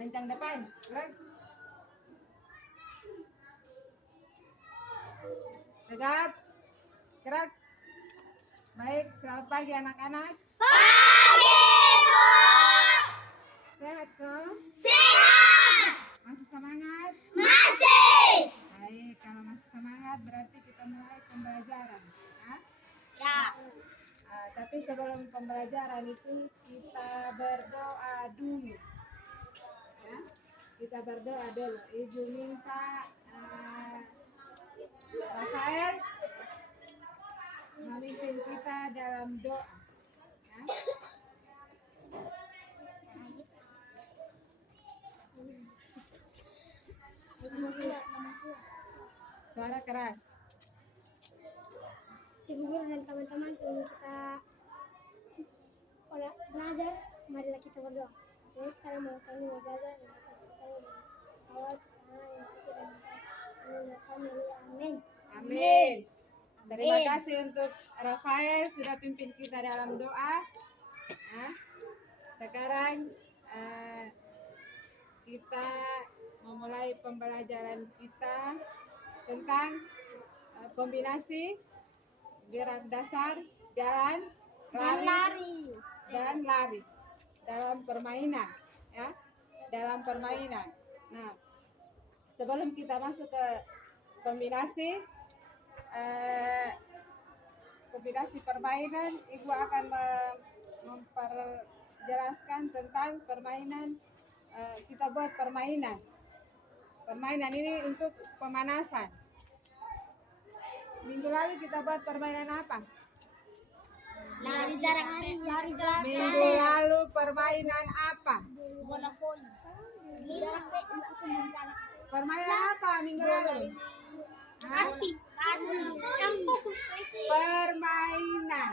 Lencang depan. Gerak. Tegap. Gerak. Baik, selamat pagi anak-anak. Pagi, Bu. Sehat kok? Sehat. Masih semangat? Masih. Baik, kalau masih semangat berarti kita mulai pembelajaran. Hah? Ya. Tapi sebelum pembelajaran itu kita berdoa dulu. Ya? Kita berdoa dulu. Ibu minta Rafael memimpin kita dalam doa. Ya? Suara keras. Ibu guru dan teman-teman, sebelum kita belajar, marilah kita berdoa. Jadi sekarang kami mau belajar awal amin. Amin. Terima kasih untuk Rafael sudah pimpin kita dalam doa. Nah, sekarang kita memulai pembelajaran kita tentang kombinasi gerak dasar, jalan, lari, dan lari dalam permainan, ya, dalam permainan. Nah, sebelum kita masuk ke kombinasi permainan, Ibu akan memperjelaskan tentang permainan. Kita buat permainan ini untuk pemanasan. Minggu lalu kita buat permainan apa? Lari jarak Minggu lalu permainan apa? bola voli. Permainan apa minggu lalu? Pasti. Permainan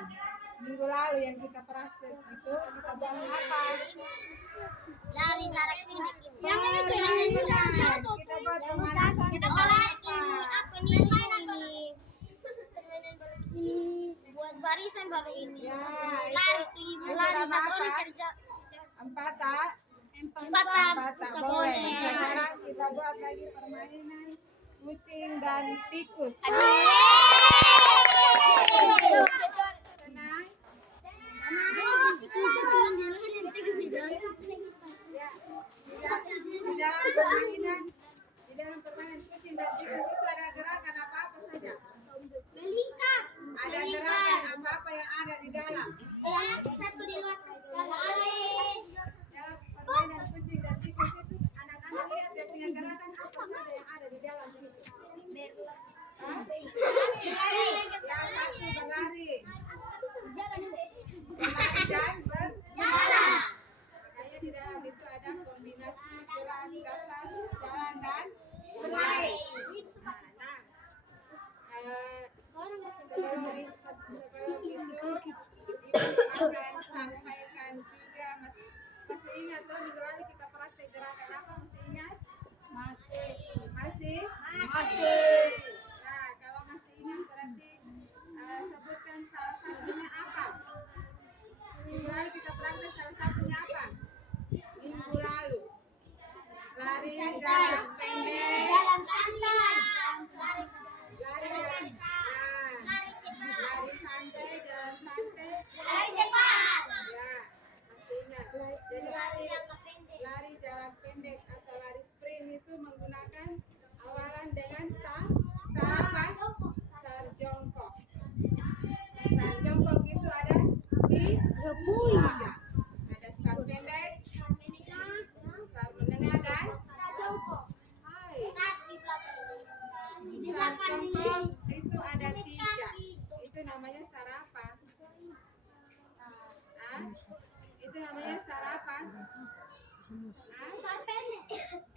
minggu lalu yang kita praktek itu kita buat apa? Lari jarak pendek. Yang itu permainan. Kita buat pemanasan. Kita lari ini apa nih? Ini buat barisan baru ini. Ya, Lari tuh ibu lari satu orang kerja. Empat tak? Boleh. Sekarang kita buat lagi permainan kucing dan tikus. Tenang. Ya, di dalam permainan kucing dan tikus itu ada gerakan apa-apa saja. Melingkar. Ada gerakan apa-apa yang ada di dalam. Satu di luar. Dalam permainan kucing dan tikus itu anak-anak lihat dia punya gerakan apa saja yang ada di dalam situ. Hah? Yang satu berlari. Berlari dan berjalan. Makanya di dalam itu ada kombinasi gerak dasar, jalan dan berlari. Sebelum itu Ibu akan sampaikan juga, masih ingat tuh minggu lalu kita praktek gerakan apa, masih ingat? Masih? Nah, kalau masih ingat berarti sebutkan salah satunya apa? Minggu lalu kita praktek salah satunya apa? Minggu lalu lari jarak pendek, Jalan santai. lari santai, jalan santai, Lari cepat. ya masih ingat. Jadi lari jarak pendek atau lari sprint itu menggunakan awalan dengan start apa? Start jongkok. Start jongkok itu ada tiga. Ada start pendek, start menengah dan hai. Di Start belakang jongkok itu ada tiga. Itu namanya start apa? Hah? Itu namanya start apa? Hah?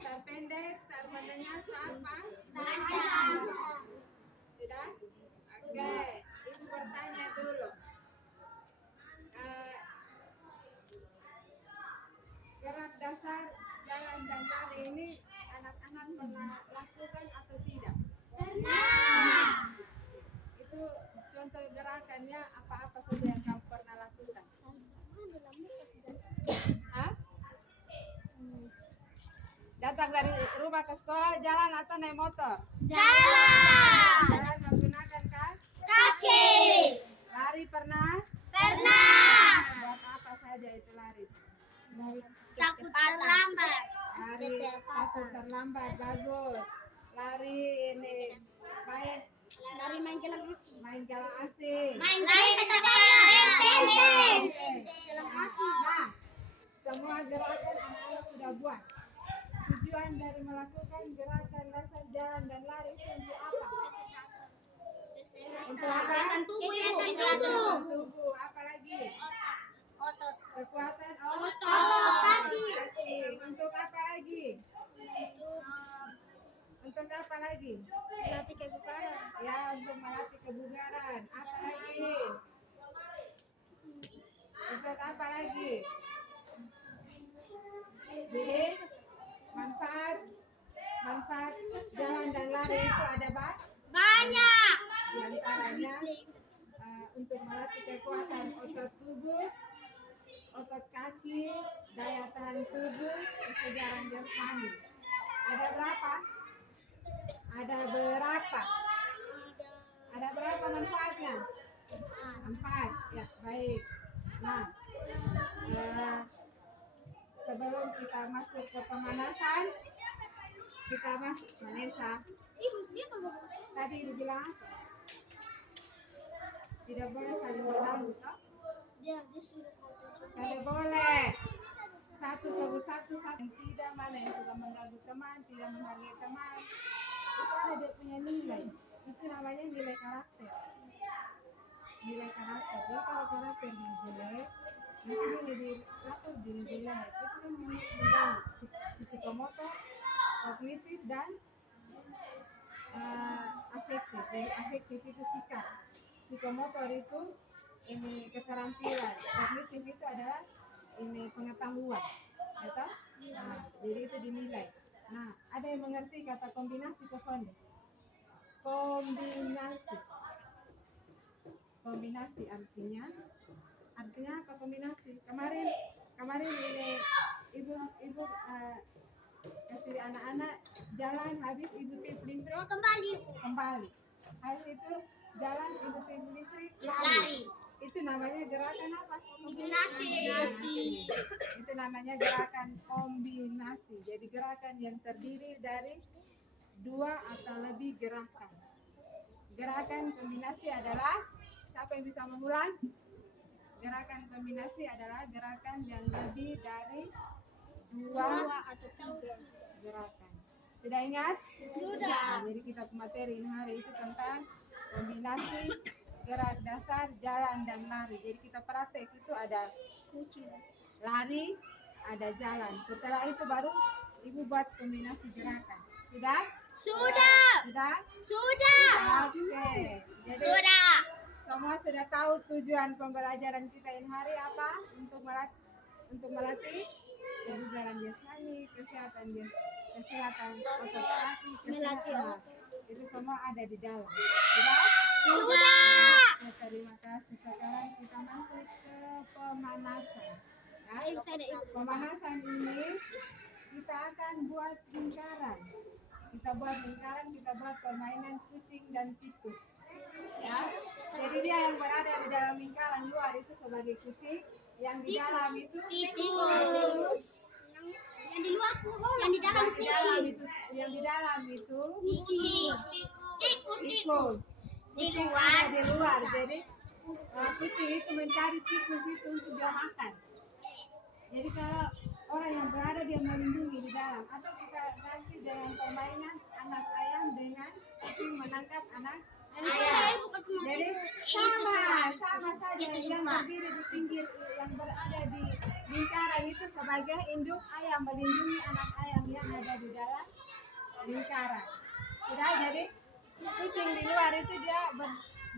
Start pendek, start menengah, start apa? Sudah? Oke, Ibu bertanya dulu. Gerak dasar, jalan dan lari ini anak-anak pernah lakukan atau tidak? Itu contoh gerakannya apa-apa saja yang kamu pernah lakukan? Hah? Datang dari rumah ke sekolah, jalan atau naik motor? Jalan. Jalan menggunakan Kaki. lari pernah? Pernah. Buat apa saja itu lari? Takut terlambat. Lari takut terlambat, bagus. Lari ini main Main jalan asing. Main tenteng. Nah, semua gerakan anak-anak sudah buat. Tujuan dari melakukan gerakan dasar jalan dan lari itu untuk apa? Untuk apa? Tubuh. Tubuh. Apa lagi? Otot. Kekuatan Otot kaki. Untuk apa lagi? Untuk apa lagi? Melatih kebugaran. Ya, untuk melatih kebugaran. Apa lagi? Untuk apa lagi? Jadi manfaat jalan dan lari itu ada Banyak. di antaranya untuk melatih kekuatan otot tubuh, otot kaki, daya tahan tubuh, kesegaran jasmani. Ada berapa? Ada berapa manfaatnya? 4. Ya, baik. Nah, sebelum kita masuk ke pemanasan, kita masuk Vanessa. Tadi dibilang apa? Tidak boleh saling mengganggu, toh? Tidak boleh. Satu sebut satu tidak, mana yang sudah mengganggu teman, tidak menghargai teman. Itu ada dia punya nilai. Itu namanya nilai karakter. Nilai karakter. Jadi kalau karakternya jelek, itu nilai jelek. Itu kan mengganggu psikomotor, kognitif dan afektif. Dari afektif itu sikap, psikomotor itu ini keterampilan, kognitif itu adalah ini pengetahuan, betul? Nah, jadi itu dinilai. Nah, ada yang mengerti kata kombinasi kosonde? Kombinasi artinya apa kombinasi? Kemarin ini ibu kasih anak-anak jalan, habis ibu tiup kembali. Habis itu jalan, ibu tiup lari. Itu namanya gerakan apa? Kombinasi. Itu namanya gerakan kombinasi. Jadi gerakan yang terdiri dari 2 atau lebih gerakan. Gerakan kombinasi adalah, siapa yang bisa mengulang? Gerakan kombinasi adalah gerakan yang lebih dari 2 atau 3. gerakan. Sudah ingat? Sudah. Nah, jadi kita materi ini hari itu tentang kombinasi gerak dasar jalan dan lari. Jadi kita praktek itu ada lari, ada jalan. Setelah itu baru ibu buat kombinasi gerakan. Sudah? Sudah. Oke. Jadi Sudah. semua sudah tahu tujuan pembelajaran kita ini hari apa? Untuk melatih kebugaran jasmani, kesehatan otot kaki, kesehatan. Itu semua ada di dalam. Sudah. Ya, terima kasih. Sekarang kita masuk ke pemanasan. Ya, pemanasan ini kita akan buat lingkaran. Kita buat permainan kucing dan tikus. Ya, jadi dia yang berada di dalam lingkaran luar itu sebagai kucing, yang di dalam itu Tikus. Yang di luar yang di dalam yang di dalam itu tikus. tikus. Di Kucing luar. ada di luar. Jadi kucing itu mencari tikus itu untuk dia makan. Jadi kalau orang yang berada dia melindungi di dalam, atau kita nanti dengan permainan anak ayam dengan kucing menangkap anak ayam. Jadi sama saja yang berdiri di pinggir, yang berada di lingkaran itu sebagai induk ayam melindungi anak ayam yang ada di dalam lingkaran. Sudah, jadi kucing di luar itu dia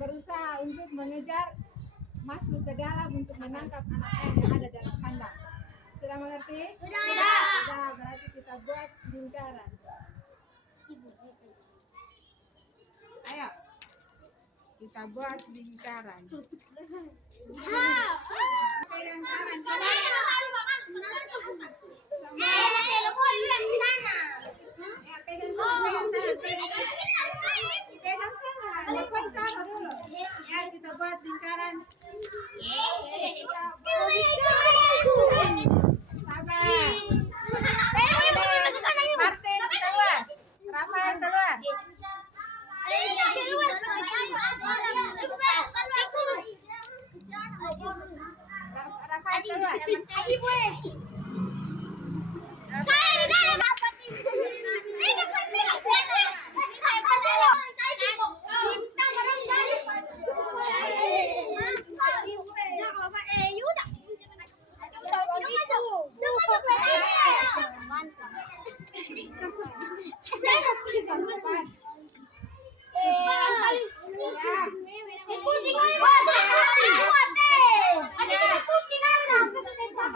berusaha untuk mengejar masuk ke dalam untuk menangkap anak ayam yang ada dalam kandang. Sudah mengerti? Sudah, berarti kita buat lingkaran. Ayo, kita buat lingkaran. Pegang tangan. Semua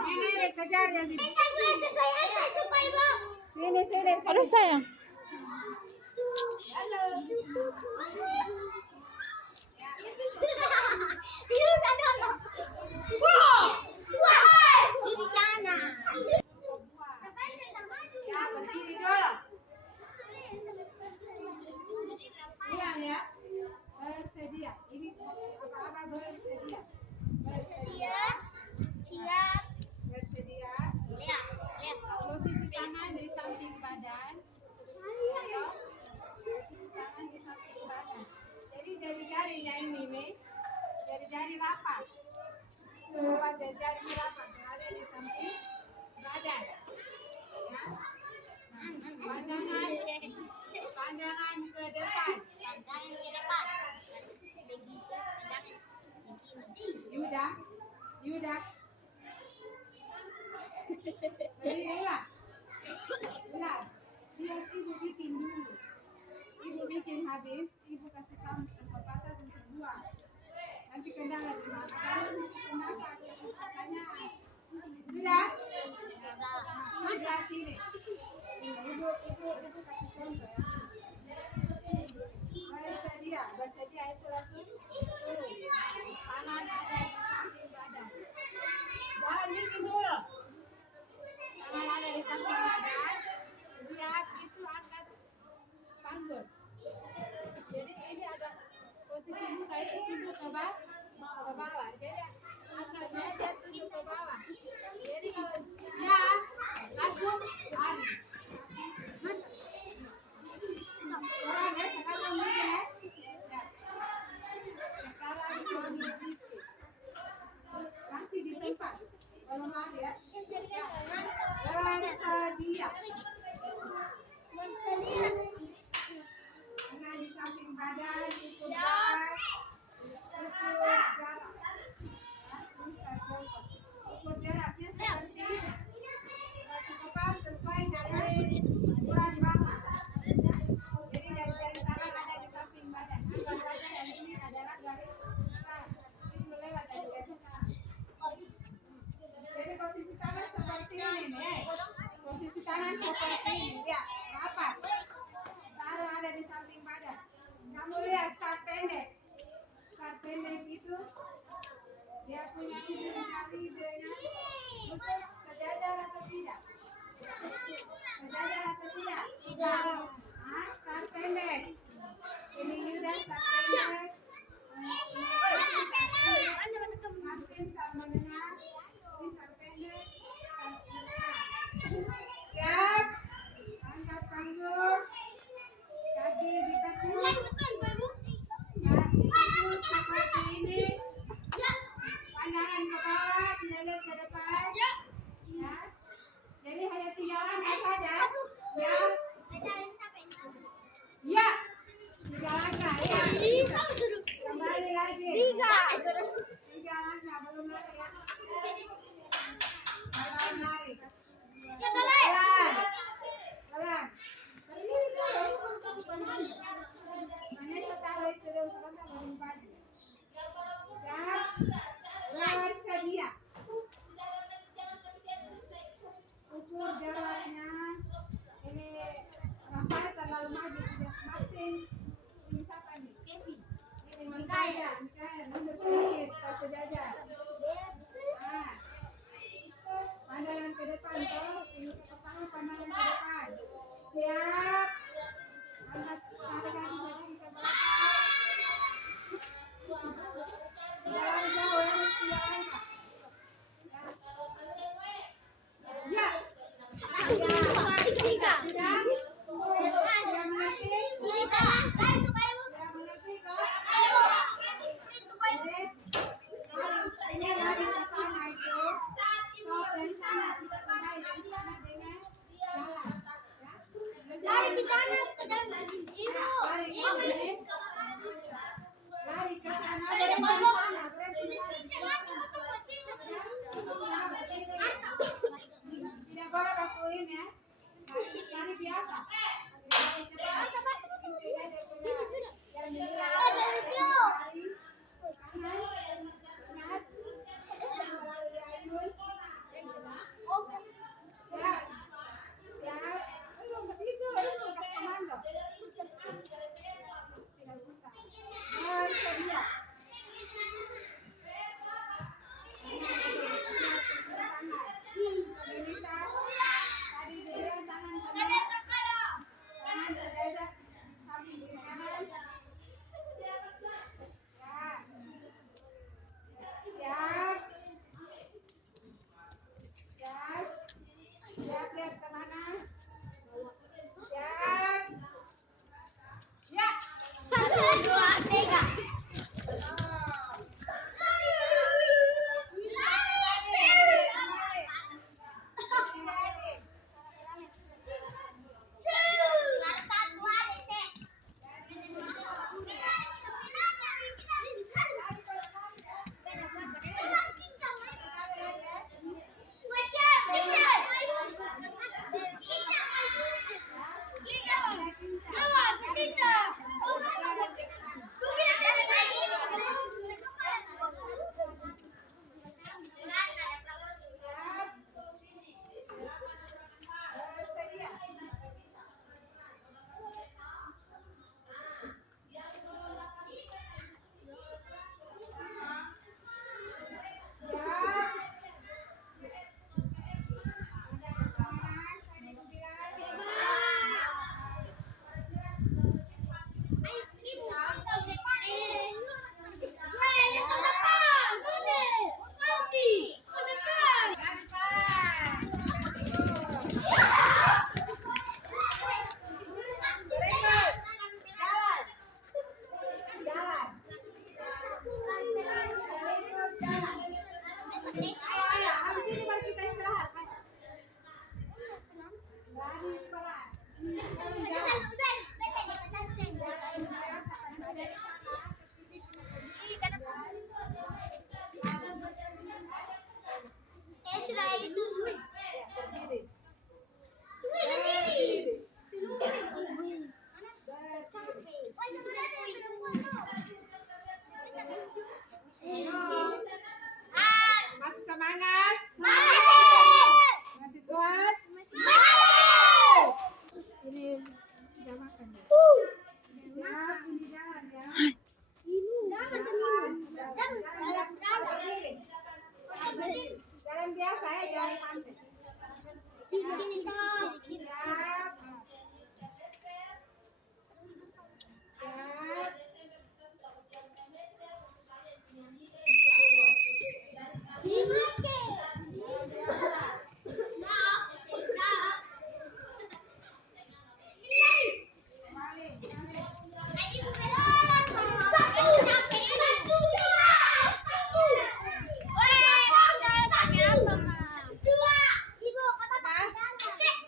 Ini kejar yang ini. Sini. Aduh sayang. Di sana. Ya, berdiri dulu. Diam ya. Bersedia. Ini apa bersedia? Bersedia. Siap. Bersedia. Lihat. Posisi tangan di samping badan. Tangan di samping badan. Jadi jari-jarinya ini nih, jari-jari rapat. Lewat jari-jari rapat berada di samping badan. Ya. Pandangan ke depan. Pandangan ke depan. Begitu. Pandangan begini. Yuda. Berilah. Biar ibu bikin dulu. Ibu bikin habis, ibu kasih kamu kesempatan untuk buang. Nanti kendala di makan, kenapa? Makanya, Yuda. Yuda sini. Ibu kasih contoh ya. Bersedia itu langsung tangan ada di samping badan. Jangan bikin dulu. Tangan ada di samping badan. Lihat itu angkat panggul. Jadi ini ada posisi muka itu tunduk ke bawah. Jadi angkatnya dia tunduk ke bawah. Jadi kalau ya langsung lari. Orang ya sekarang begini ya. Sekarang begini. Nanti di tempat. Kalau lari ya. Bersedia. Tangan di samping badan, ukur jarak. Ukur jaraknya seperti cukup sesuai dari ukuran bawah. Jadi dari tangan ada di samping badan. Samping badan yang ini adalah garis besar. Itu lewat dari garis besar. Jadi posisi tangan seperti ini nih. Posisi tangan seperti ini. Ya, rapat. Taruh ada di samping badan. Kamu lihat start pendek. Start pendek itu dia punya komunikasi dengan lutut sejajar atau tidak? Sejajar atau tidak? Start pendek. Ini Yuda start pendek. Martin start mendengar. Ini start pendek. Siap. Angkat panggul. Kaki ditekuk. Seperti ini. Pandangan ke bawah, tidak lihat ke depan. Ya. Jadi hanya 3 langkah saja. Ya. Ya. 3 langkah. Ya. Kembali lagi. 3 langkah belum lari ya. Belum lari. Pelan. Mana kita taruh itu dulu sebentar baru balik. Bersedia. Ukur jaraknya. Ini Rafael terlalu maju. Martin. Ini siapa nih? Kevin. Ini Mikael. Mundur sedikit. Pas sejajar. Pandangan ke depan toh. Ini kepala pandangan ke depan. Siap. Angkat tarik kaki jadi ke belakang. Jangan jauh ya, 3 langkah. Ya. Sudah. Sudah mengerti? Ini lari ke sana itu. Stop dari sana. Kita pindah dari sana dengan jalan. Lari di sana ke dalam. Ibu. Lari ke sini. Lari ke sana. Tidak boleh bakuin ya. Lari biasa. Siap, lihat kemana? Siap. Ya. 1, 2, 3. Masih semangat? Masih. Masih kuat? Ini udah makan ya? Ya, ini jalan ya. Jalan biasa ya, jalan santai. Siap. Siap.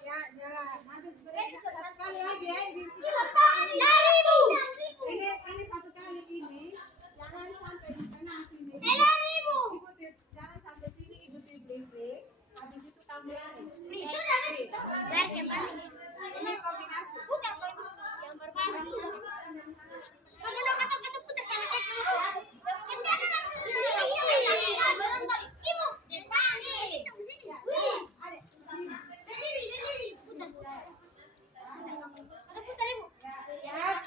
Ya, jalan. Maju satu kali lagi ya. Ini satu kali ini. Jangan sampai di tengah sini. Ikuti, jangan sampai sini ikuti break. Habis itu kamu lari. Ini kombinasi. Ya.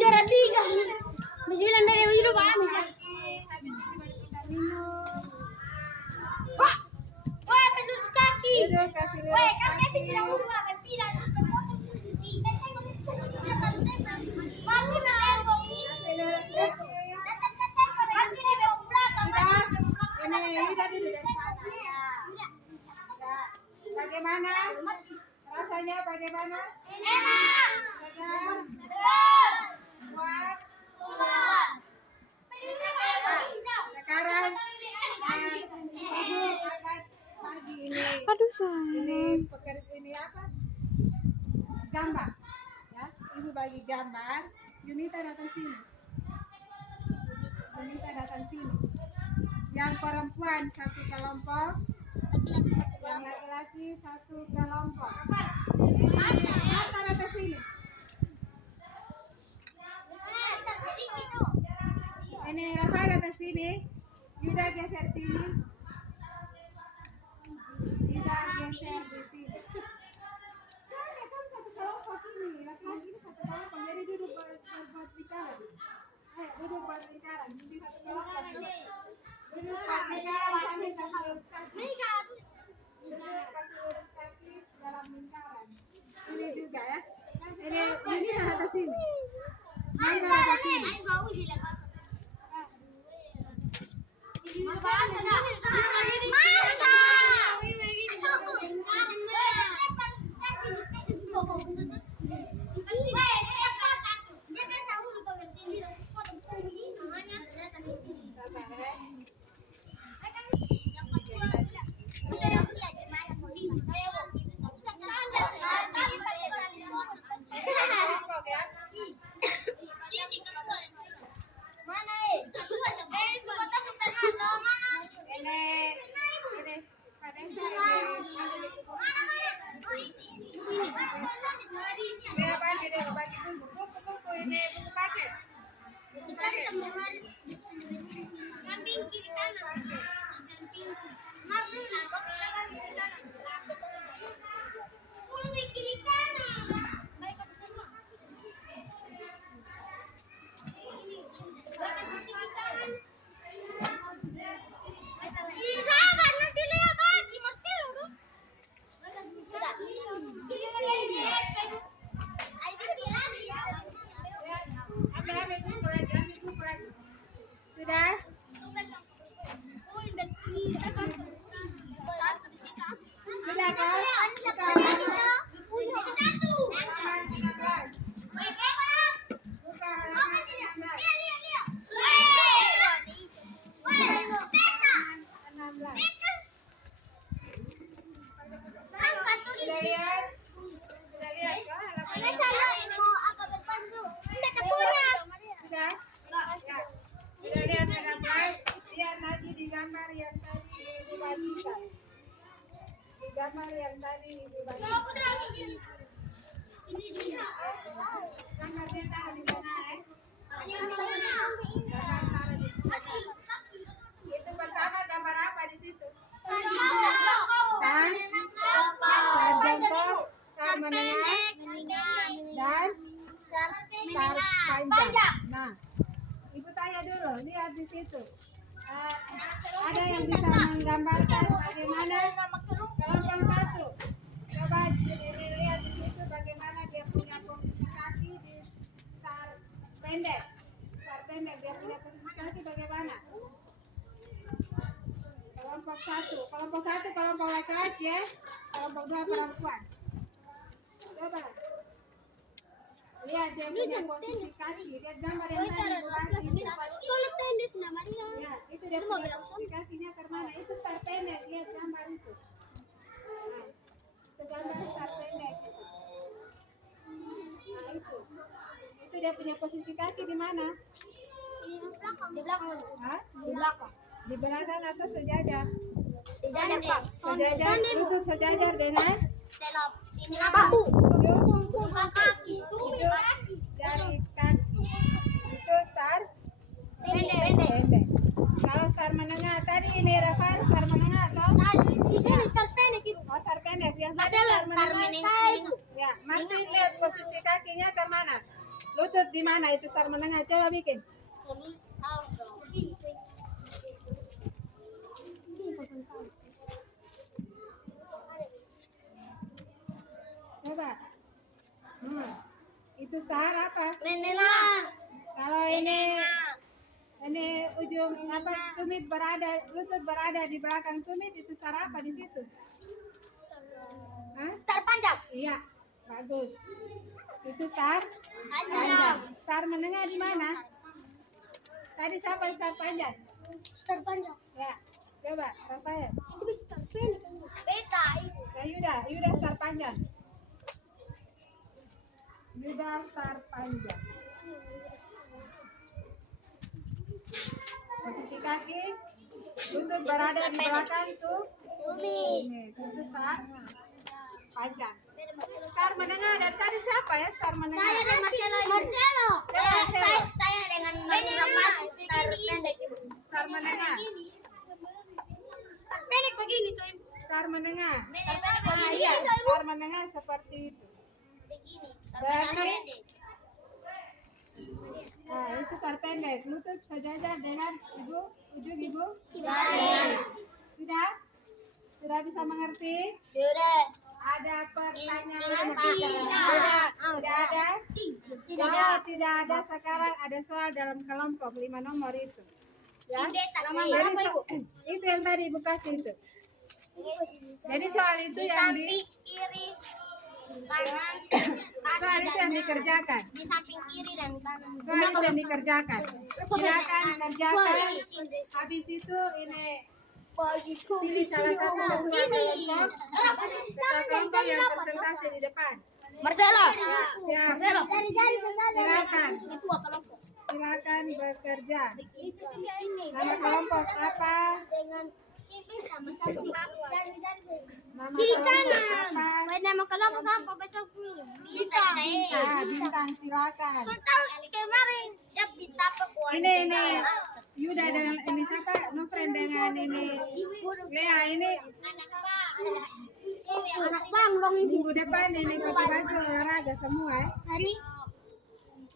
Juara 3. Masih bilang dari hidup Pak. Wah, kesurus kaki. Weh, kan Kevin sudah berubah berpindah. Bagaimana? Rasanya bagaimana? Enak. Enak. Ini apa? Gambar. Ya, ibu bagi gambar. Yunita datang sini. Yunita datang sini. Yang perempuan satu kelompok, yang laki-laki satu kelompok. Marta datang sini. Ini Rafa datang sini. Yuda geser sini. Yuda geser di sini. Jangan, kamu satu kelompok ini. Laki-laki ini satu kelompok. Jadi duduk buat bicara. Ayo duduk buat bicara. Jadi satu kelompok. Duduk buat bicara sambil kasih lurus kaki. Duduk kasih lurus kaki dalam lingkaran. Ini juga ya. Ini atas sini. Mana atas sini. Sudah? Sudah kan? Sudah lihat gambar? Lihat lagi di gambar yang tadi dibagikan. Di gambar yang tadi dibagikan. Gambarnya taruh di mana Gambar taruh di situ. Itu pertama gambar apa di situ? Star jongkok, star menengah, dan star panjang. Nah, ibu tanya dulu, lihat di situ. Ada yang bisa menggambarkan bagaimana kelompok satu? Coba lihat di situ bagaimana dia punya posisi kaki di star pendek. Star pendek dia punya posisi kaki bagaimana? Kelompok satu kelompok laki-laki ya. Kelompok dua perempuan. Coba. Lihat dia punya posisi kaki. Lihat gambar yang tadi ini. Ya, itu dia punya posisi kakinya ke mana? Itu star pendek. Lihat gambar itu. Nah, itu gambar star pendek itu. Nah, itu dia punya posisi kaki di mana? Di belakang. Hah? Di belakang. Di belakang atau sejajar? Sejajar. Sejajar, lutut sejajar dengan Selop. Ini apa? Punggung kaki. jari kaki. Itu star Pendek. Kalau star menengah tadi ini Rafael star menengah atau? Di sini star pendek itu. Oh, star pendek yang tadi Ada star star menengah. menengah. Ya, Marti lihat posisi kakinya ke mana? Lutut di mana itu star menengah? Coba bikin. Coba. Itu star apa? Menengah. Kalau ini ujung apa tumit berada, lutut berada di belakang tumit itu star apa di situ? Hah? Star panjang. Iya, bagus. Itu star panjang. Star menengah di mana? Tadi siapa star panjang? Star panjang. Ya, coba Rafael. Itu star pendek. Yuda star panjang. Yuda star panjang. Posisi kaki, lutut berada di belakang tuh. Ini, itu star panjang. Star menengah dari tadi siapa ya star menengah? Saya dan Marcelo. Saya dengan star pendek. Star menengah. Pendek begini tuh. Star menengah. Begini. Iya, star menengah seperti itu. Begini. Berarti, nah itu star pendek. Lutut sejajar dengan ujung ibu. Sudah? Sudah bisa mengerti? Sudah. Ada pertanyaan? Tidak ada? Oh, tidak ada. Sekarang ada soal dalam kelompok 5 nomor itu. Ya. Jadi itu yang tadi Ibu kasih itu. Jadi soal itu Di yang samping kiri, kanan, soal itu yang dikerjakan. di samping kiri dan kanan. Soal itu yang dikerjakan. Silakan kerjakan. Habis itu ini pilih salah satu ketua kelompok. Ketua kelompok yang presentasi di depan. Marcelo. Siap. Silakan. Silakan bekerja. Nama kelompok apa? Nama kelompok apa? Nama kelompok apa besok? Bintang. Bintang, silakan. Tahu kemarin siap bintang Ini Yuda dan ini siapa? Nofren dengan ini Lea ini anak bang dong minggu depan ini pakai baju olahraga semua ya. hari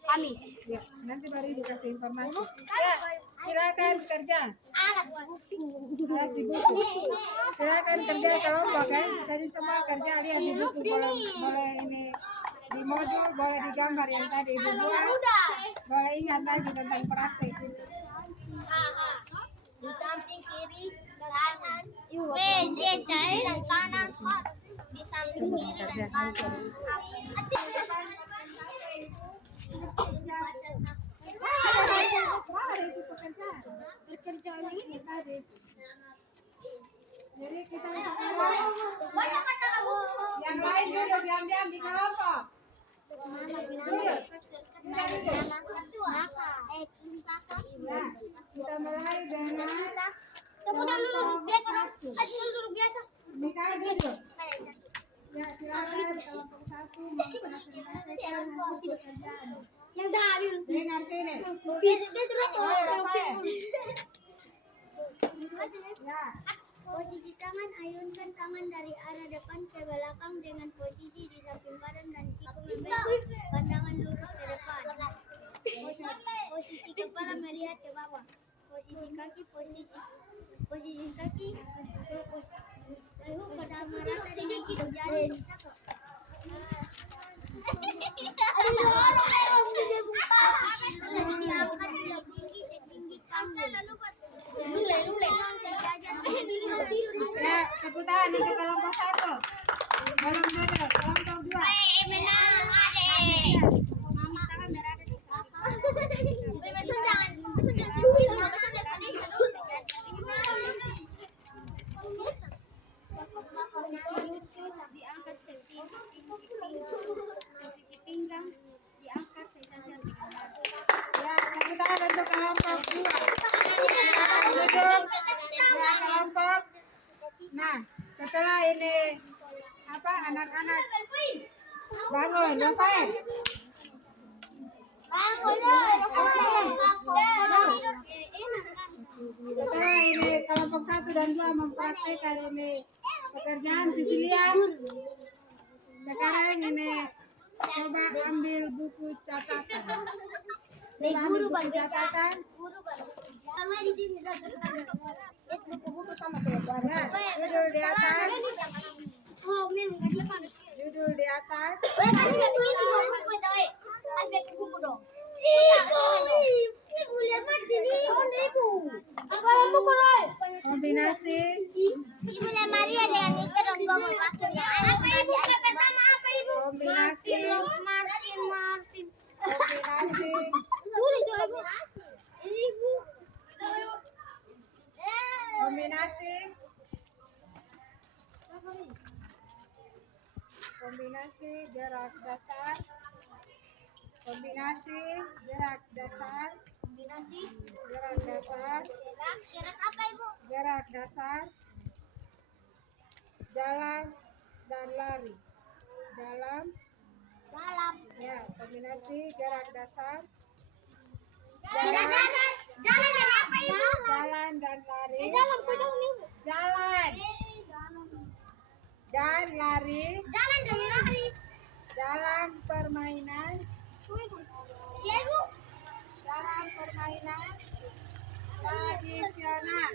Kamis. Ya, nanti baru dikasih informasi. Ya, silakan kerja. Alas Alas di buku. Silakan kerja kelompok kan. Jadi semua kerja lihat di buku boleh ini di modul boleh digambar yang tadi Ibu buat. Boleh ingat lagi tentang praktek itu. Di samping kiri kanan B J C dan kanan di samping kiri dan kanan. Pekerjaan ini tadi. Jadi kita sekarang yang lain duduk diam-diam di kelompok. Duduk. Kita duduk. Ya, kita mulai dengan Mika duduk. Ya, silakan kelompok 1 mempresentasikan hasil pekerjaan. Dengar sini. Ya. Posisi tangan, ayunkan tangan dari arah depan ke belakang dengan posisi di samping badan dan siku membentuk pandangan lurus ke depan. Posisi kepala melihat ke bawah. Posisi kaki suhu pada merata sedikit jari. Diangkat tinggi setinggi panggung. Ya, tepuk tangan nih ke kelompok 1. Kelompok 2, kelompok 2. Menang adek. Mama tangan berada di samping. Posisi lutut diangkat setinggi posisi pinggang diangkat sejajar dengan bahu. Ya, tepuk tangan untuk kelompok 2. Silakan duduk. Ya, kelompok. Nah, setelah ini apa anak-anak bangun, Rafael. Setelah ini kelompok 1 dan 2 mempraktekkan ini pekerjaan Sisilia. Sekarang ini coba ambil buku catatan. Coba ambil buku catatan. Sama di sini buku-buku sama Ya, judul di atas. Oh, memang Judul di atas. buku dong. Kombinasi. Ibu Maria dengan itu dong dua waktu yang apa ibu pertama apa ibu? Kombinasi. Martin. Kombinasi. Tulis ibu. Ibu. Kombinasi. gerak dasar. Kombinasi gerak dasar. Kombinasi. Gerak dasar. Gerak apa Ibu? Gerak dasar. Jalan dan lari. Dalam. Ya, kombinasi gerak dasar. Jalan dan apa Ibu? Jalan dan lari. Dalam kocok nih. Jalan dan lari. Jalan dan lari. Dalam permainan. Iya Ibu. Dalam permainan tradisional.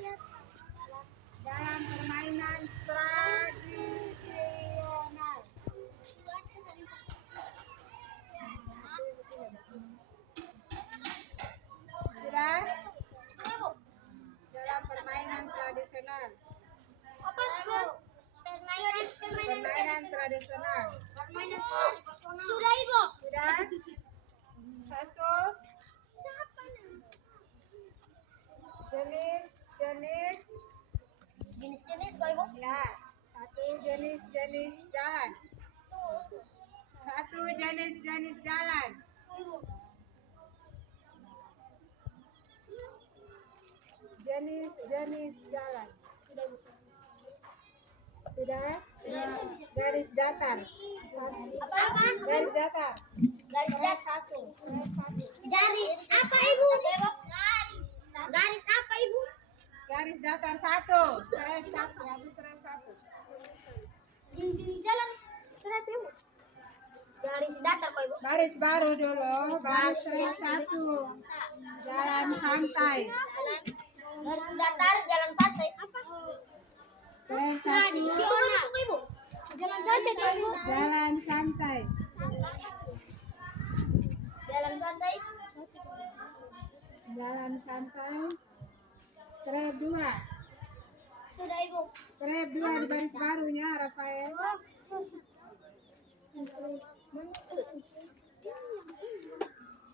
Dalam permainan tradisional. Sudah? Dalam permainan tradisional. Apa Ibu? Permainan tradisional. Sudah Ibu. Sudah? Satu. Jenis-jenis. Jenis-jenis kok Ibu. Ya. Satu jenis-jenis jalan. Satu jenis-jenis jalan. Jenis-jenis jalan. Sudah? Garis datar. Apa? Garis datar. Garis datar. Satu. Garis apa Ibu? Garis apa Ibu? Garis datar satu. Strip satu. Habis strip satu. Jenis jalan. Strip Ibu. Garis datar kok Ibu. Baris baru dulu. Baris strip satu. Jalan santai. Garis datar jalan santai. Apa? Strip satu. Tradisional kok Ibu. Jalan santai kok Ibu. Jalan santai. Jalan santai. Jalan santai. Strip dua. Sudah Ibu. Strip dua di baris barunya, Rafael.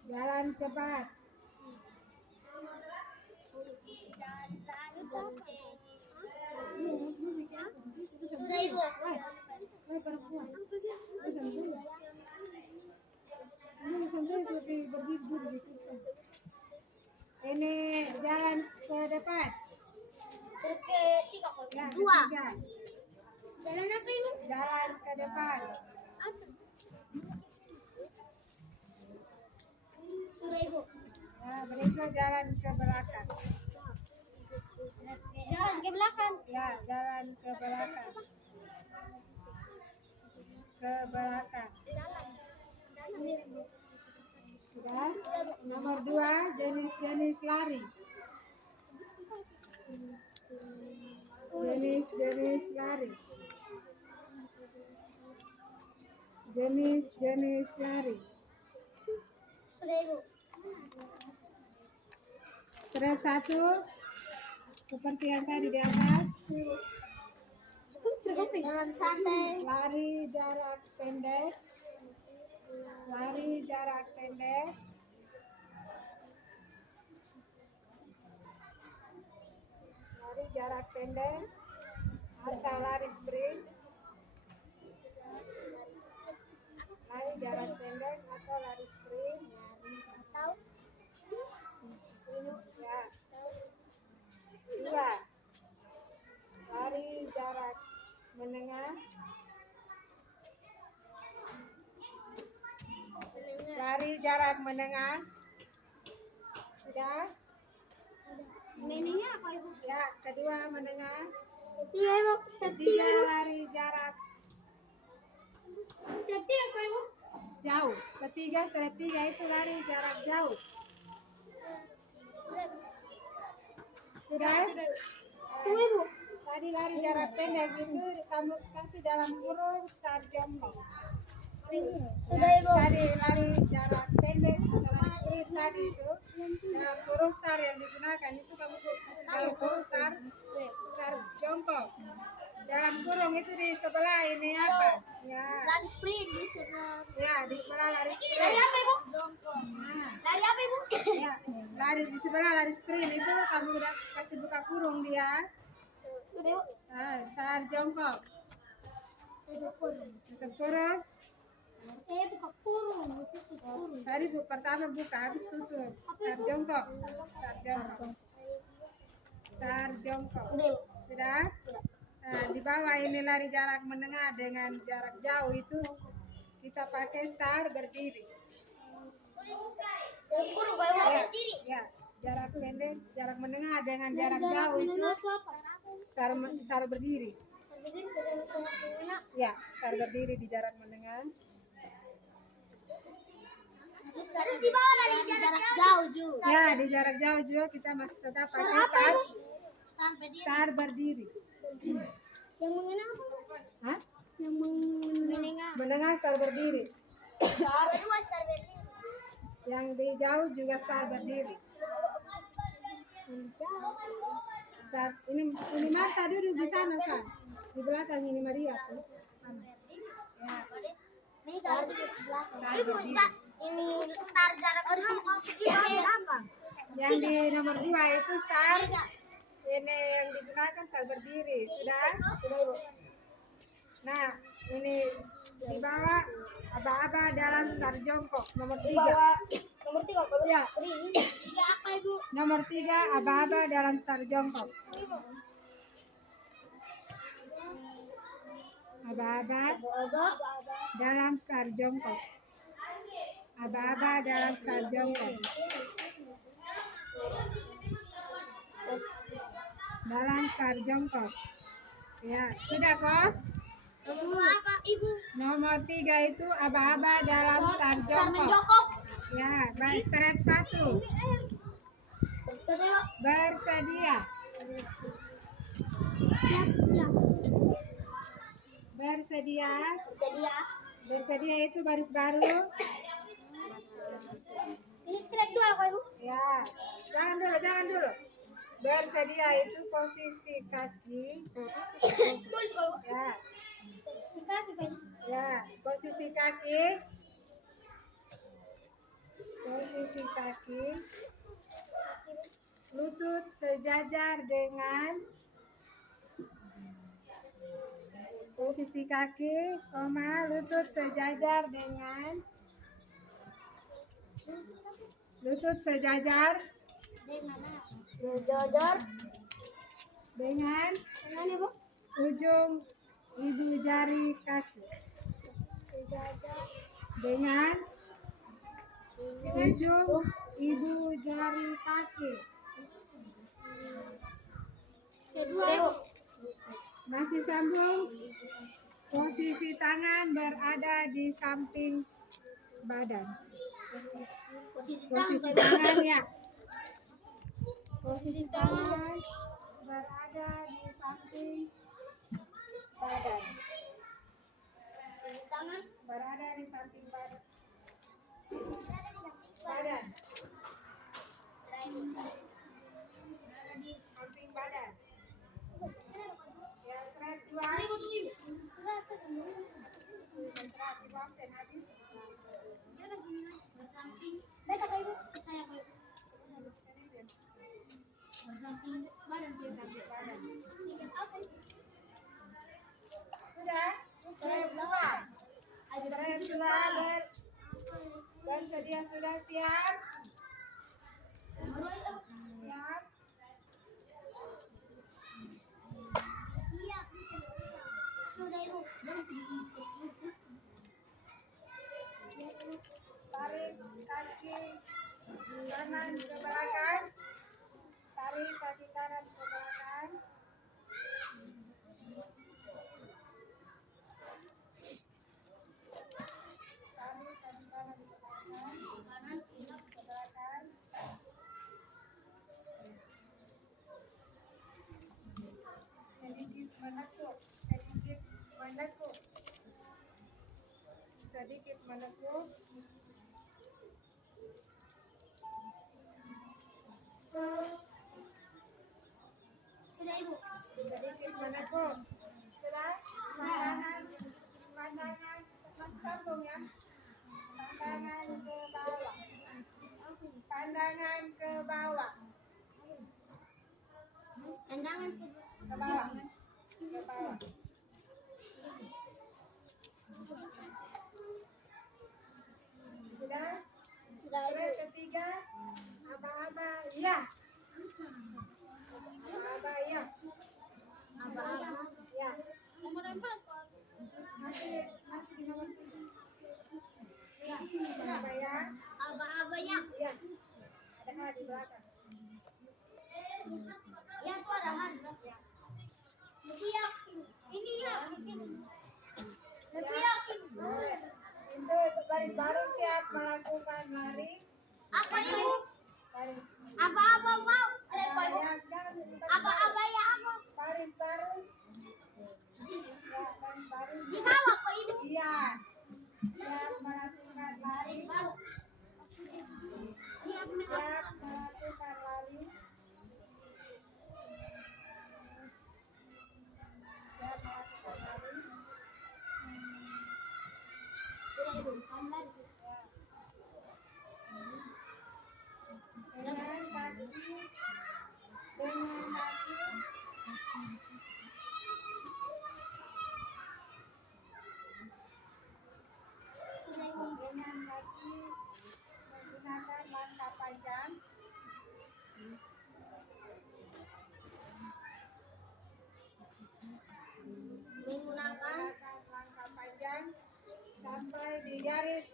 Jalan cepat. Sudah Ibu. Ini jalan ke depan. Ketiga kok. Ya, Dua. ketiga. Jalan apa Ibu? Jalan ke depan. Sudah Ibu. Nah, berikut jalan ke belakang. Jalan ke belakang. Ya, jalan ke belakang. Ke belakang. Sudah? Nomor dua, jenis-jenis lari. Jenis-jenis lari. Jenis-jenis lari. Sudah Ibu. Strip satu, seperti yang tadi di atas. Jalan santai. Lari jarak pendek. Lari jarak pendek. Lari jarak pendek. Atau lari sprint. Lari jarak pendek atau lari sprint. Tahu? Ya. Dua. Lari jarak menengah. Lari jarak menengah. Sudah? Meaning-nya apa Ibu? Ya, kedua menengah. Ketiga Ibu. Ketiga lari jarak Ketiga kok Ibu. jauh. Ketiga, strip tiga itu lari jarak jauh. Sudah? Tunggu Ibu. Tadi lari jarak pendek itu kamu kasih dalam kurung start jomblo. Sudah Ibu. Tadi lari jarak pendek atau lari sprint tadi itu dalam kurung start yang digunakan itu kamu kasih dalam kurung start jongkok. Dalam kurung itu di sebelah ini apa? Ya, Lari sprint di sebelah. ya di sebelah lari Lari sprint. apa Ibu? Nah, Lari apa Ibu? ya, lari di sebelah lari sprint itu kamu udah kasih buka kurung dia. Sudah Ibu. Nah, start jongkok. Tutup kurung. Buka kurung. Kurung. Tadi pertama buka, habis tutup. Start jongkok. Start jongkok. Start jongkok. Sudah? Nah, di bawah ini lari jarak menengah dengan jarak jauh itu kita pakai start berdiri. Kurung kayak mau Ya, berdiri. ya, jarak pendek, jarak menengah dengan jarak jauh itu start berdiri. Ya, start berdiri di jarak menengah. Terus di bawah dari jarak jauh juga. Ya, di jarak jauh juga kita masih tetap pakai start berdiri. Yang mengenai apa? Hah? Yang menengah. Menengah start berdiri. Kedua start berdiri. Yang di jauh juga start berdiri. Start ini Marta duduk di sana, San. Di belakang ini Maria tuh. Ya. Start Ibu, berdiri. ini start jarak ini apa? Yang di nomor 2 itu start. Ini yang digunakan start berdiri. Sudah? Nah, ini di bawah aba-aba dalam start jongkok nomor 3. Nomor 3 kalau Ya. tiga apa Ibu? Nomor 3 aba-aba dalam start jongkok. Aba-aba dalam start jongkok. Aba-aba dalam start jongkok. Dalam start jongkok. Ya, sudah kok? Apa Ibu? Nomor 3 itu aba-aba dalam start jongkok. Ya, baik step 1. Bersedia. Bersedia. Bersedia itu baris baru. Ini strap 2 kok Ibu? Ya, jangan dulu. Bersedia itu posisi kaki. Ya, ya, posisi kaki. Posisi kaki. Lutut sejajar dengan posisi kaki, lutut sejajar dengan lutut sejajar dengan Ibu? ujung ibu jari kaki. Dengan ujung ibu jari kaki. Kedua. Masih sambung. Posisi tangan berada di samping badan. Posisi tangan ya. Posisi tangan berada di samping badan. Tangan Berada di samping badan. Badan. Berada di samping badan. Ya, step 2. Step 2 absen habis. Baik apa Ibu? Samping badan. Sudah? Step 2. Step 2 bersedia sudah siap? Siap? iya. Sudah Ibu. Tarik kaki kanan ke belakang. Tarik kaki kanan ke belakang. Tarik kaki kanan ke belakang. Kanan ke belakang. Sedikit menekuk. Sedikit menekuk. Sedikit menekuk. Sudah Ibu. Sedikit menekuk. Sudah? Pandangan sambung ya. Pandangan ke bawah. Pandangan ke bawah. Pandangan Ke bawah. Ke bawah. Sudah? Sudah, Surat Ibu. ketiga, aba-aba iya. Aba-aba iya. Aba-aba. Ya. Nomor 4. Masih di nomor 3. Aba ya. Aba-aba ya. Iya. Ada A di belakang. Ya, itu ada Han. Ya. Lebih yakin. Ini ya, di sini. Lebih Ya. yakin. Boleh. Itu baris baru siap melakukan lari. Apa Ibu? Baris. Apa-apa mau? Ya, jangan Apa-apa ya apa? baris baris. Ya, baris baris. Di bawah kok Ibu? Iya. Siap melakukan lari. Siap Siap melakukan lari. Siap melakukan lari. Dengan kaki. Dengan kaki menggunakan langkah panjang. Menggunakan Langkah panjang sampai di garis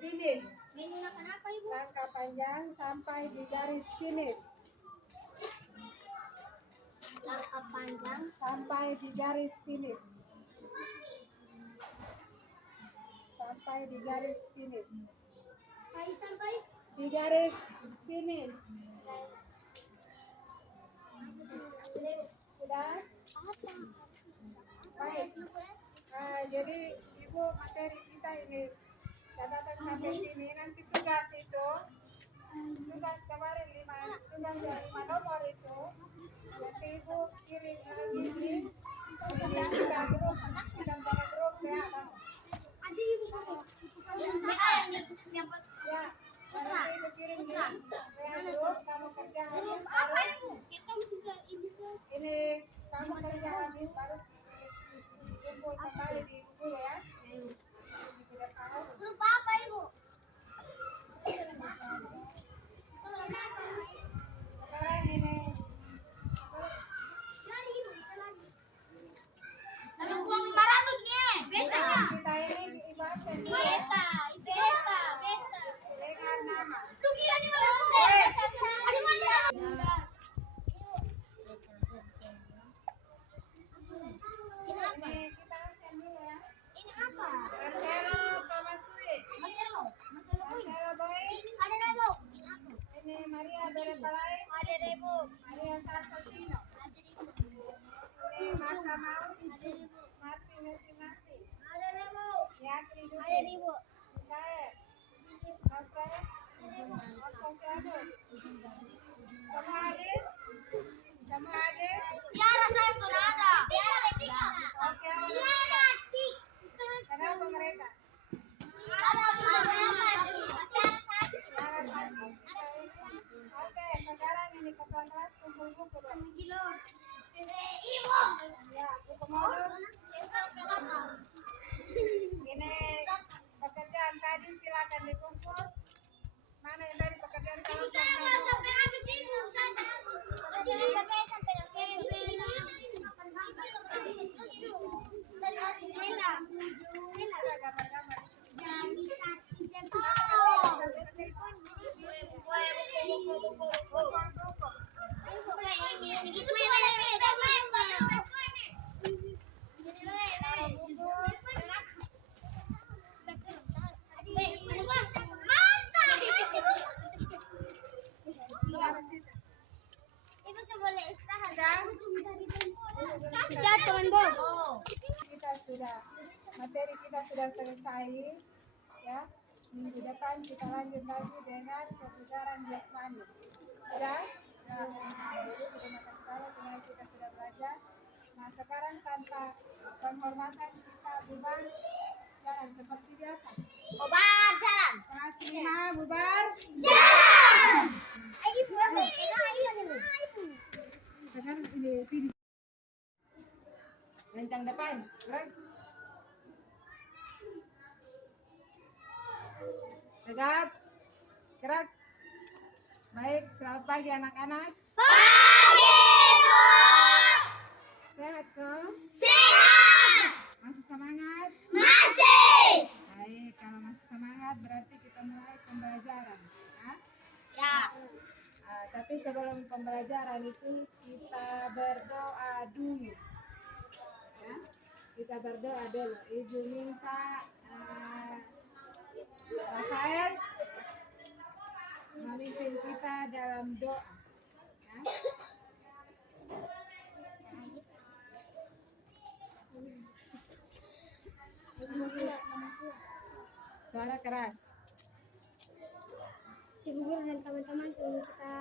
finish. menggunakan apa Ibu? Langkah panjang sampai di garis finish. Langkah panjang. Sampai di garis finish. Sampai di garis finish. Sampai Di garis finish. Sudah? apa? Baik. Jadi Ibu materi kita ini catatan sampai sini. Nanti tugas itu, tugas kemarin 5 nomor itu, nanti Ibu kirim lagi ini. Kita grup, kita pada grup ya. Ada Ibu foto. Yang Ya, nanti Ibu kirim di WA grup. Kamu kerja habis apa baru Ibu? Kita juga ini. ini kamu kerja habis baru kumpul kembali di buku ya. Tidak tahu. Grup apa Ibu? Sekarang ini Ada uang 500 nih. Beta. kita ini ibadah Beta. dengan nama. Lu kira 500 deh. Ada mana? Ini apa? Ini kita absen dulu ya. Ini apa? Marcelo Tomasui. Marcelo. Marcelo Boy. Ada Rebo. Ini apa? Ini Maria Berepalai. Ada Rebo. Maria Salsino. Ada Rebo. Ini Marta Mau. Ada Rebo. Martin Nasi. Ada Rebo. Yatri Ada Dudin. Rebo. Mikael. Alfred. Alfonso. Semua hadir? Semua hadir? Tiara saya sudah ada. Tiara. Oke. Tiara. Kenapa mereka? Oke, sekarang ini ketua kelas kumpul buku dong. Ya, buku modul. Ini pekerjaan tadi silakan dikumpul. Mana yang tadi pekerjaan kalau materi kita sudah selesai ya. Minggu depan kita lanjut lagi dengan kebugaran jasmani. Sudah? Jadi terima kasih banyak dengan kita sudah belajar. Nah sekarang tanpa penghormatan kita bubar jalan seperti biasa. Obat jalan. Kelas 5 bubar. Jalan. Sekarang ini sini. Lencang depan. Gerak. Tegap. Gerak. Baik, selamat pagi anak-anak. Pagi, Bu. Sehat kok? Sehat. Masih semangat? Masih. Baik, kalau masih semangat berarti kita mulai pembelajaran. Hah? Ya. Tapi sebelum pembelajaran itu kita berdoa dulu. Ya? Kita berdoa dulu. Ibu minta Rafael memimpin kita dalam doa. Ya? Suara keras. Ibu guru dan teman-teman, sebelum kita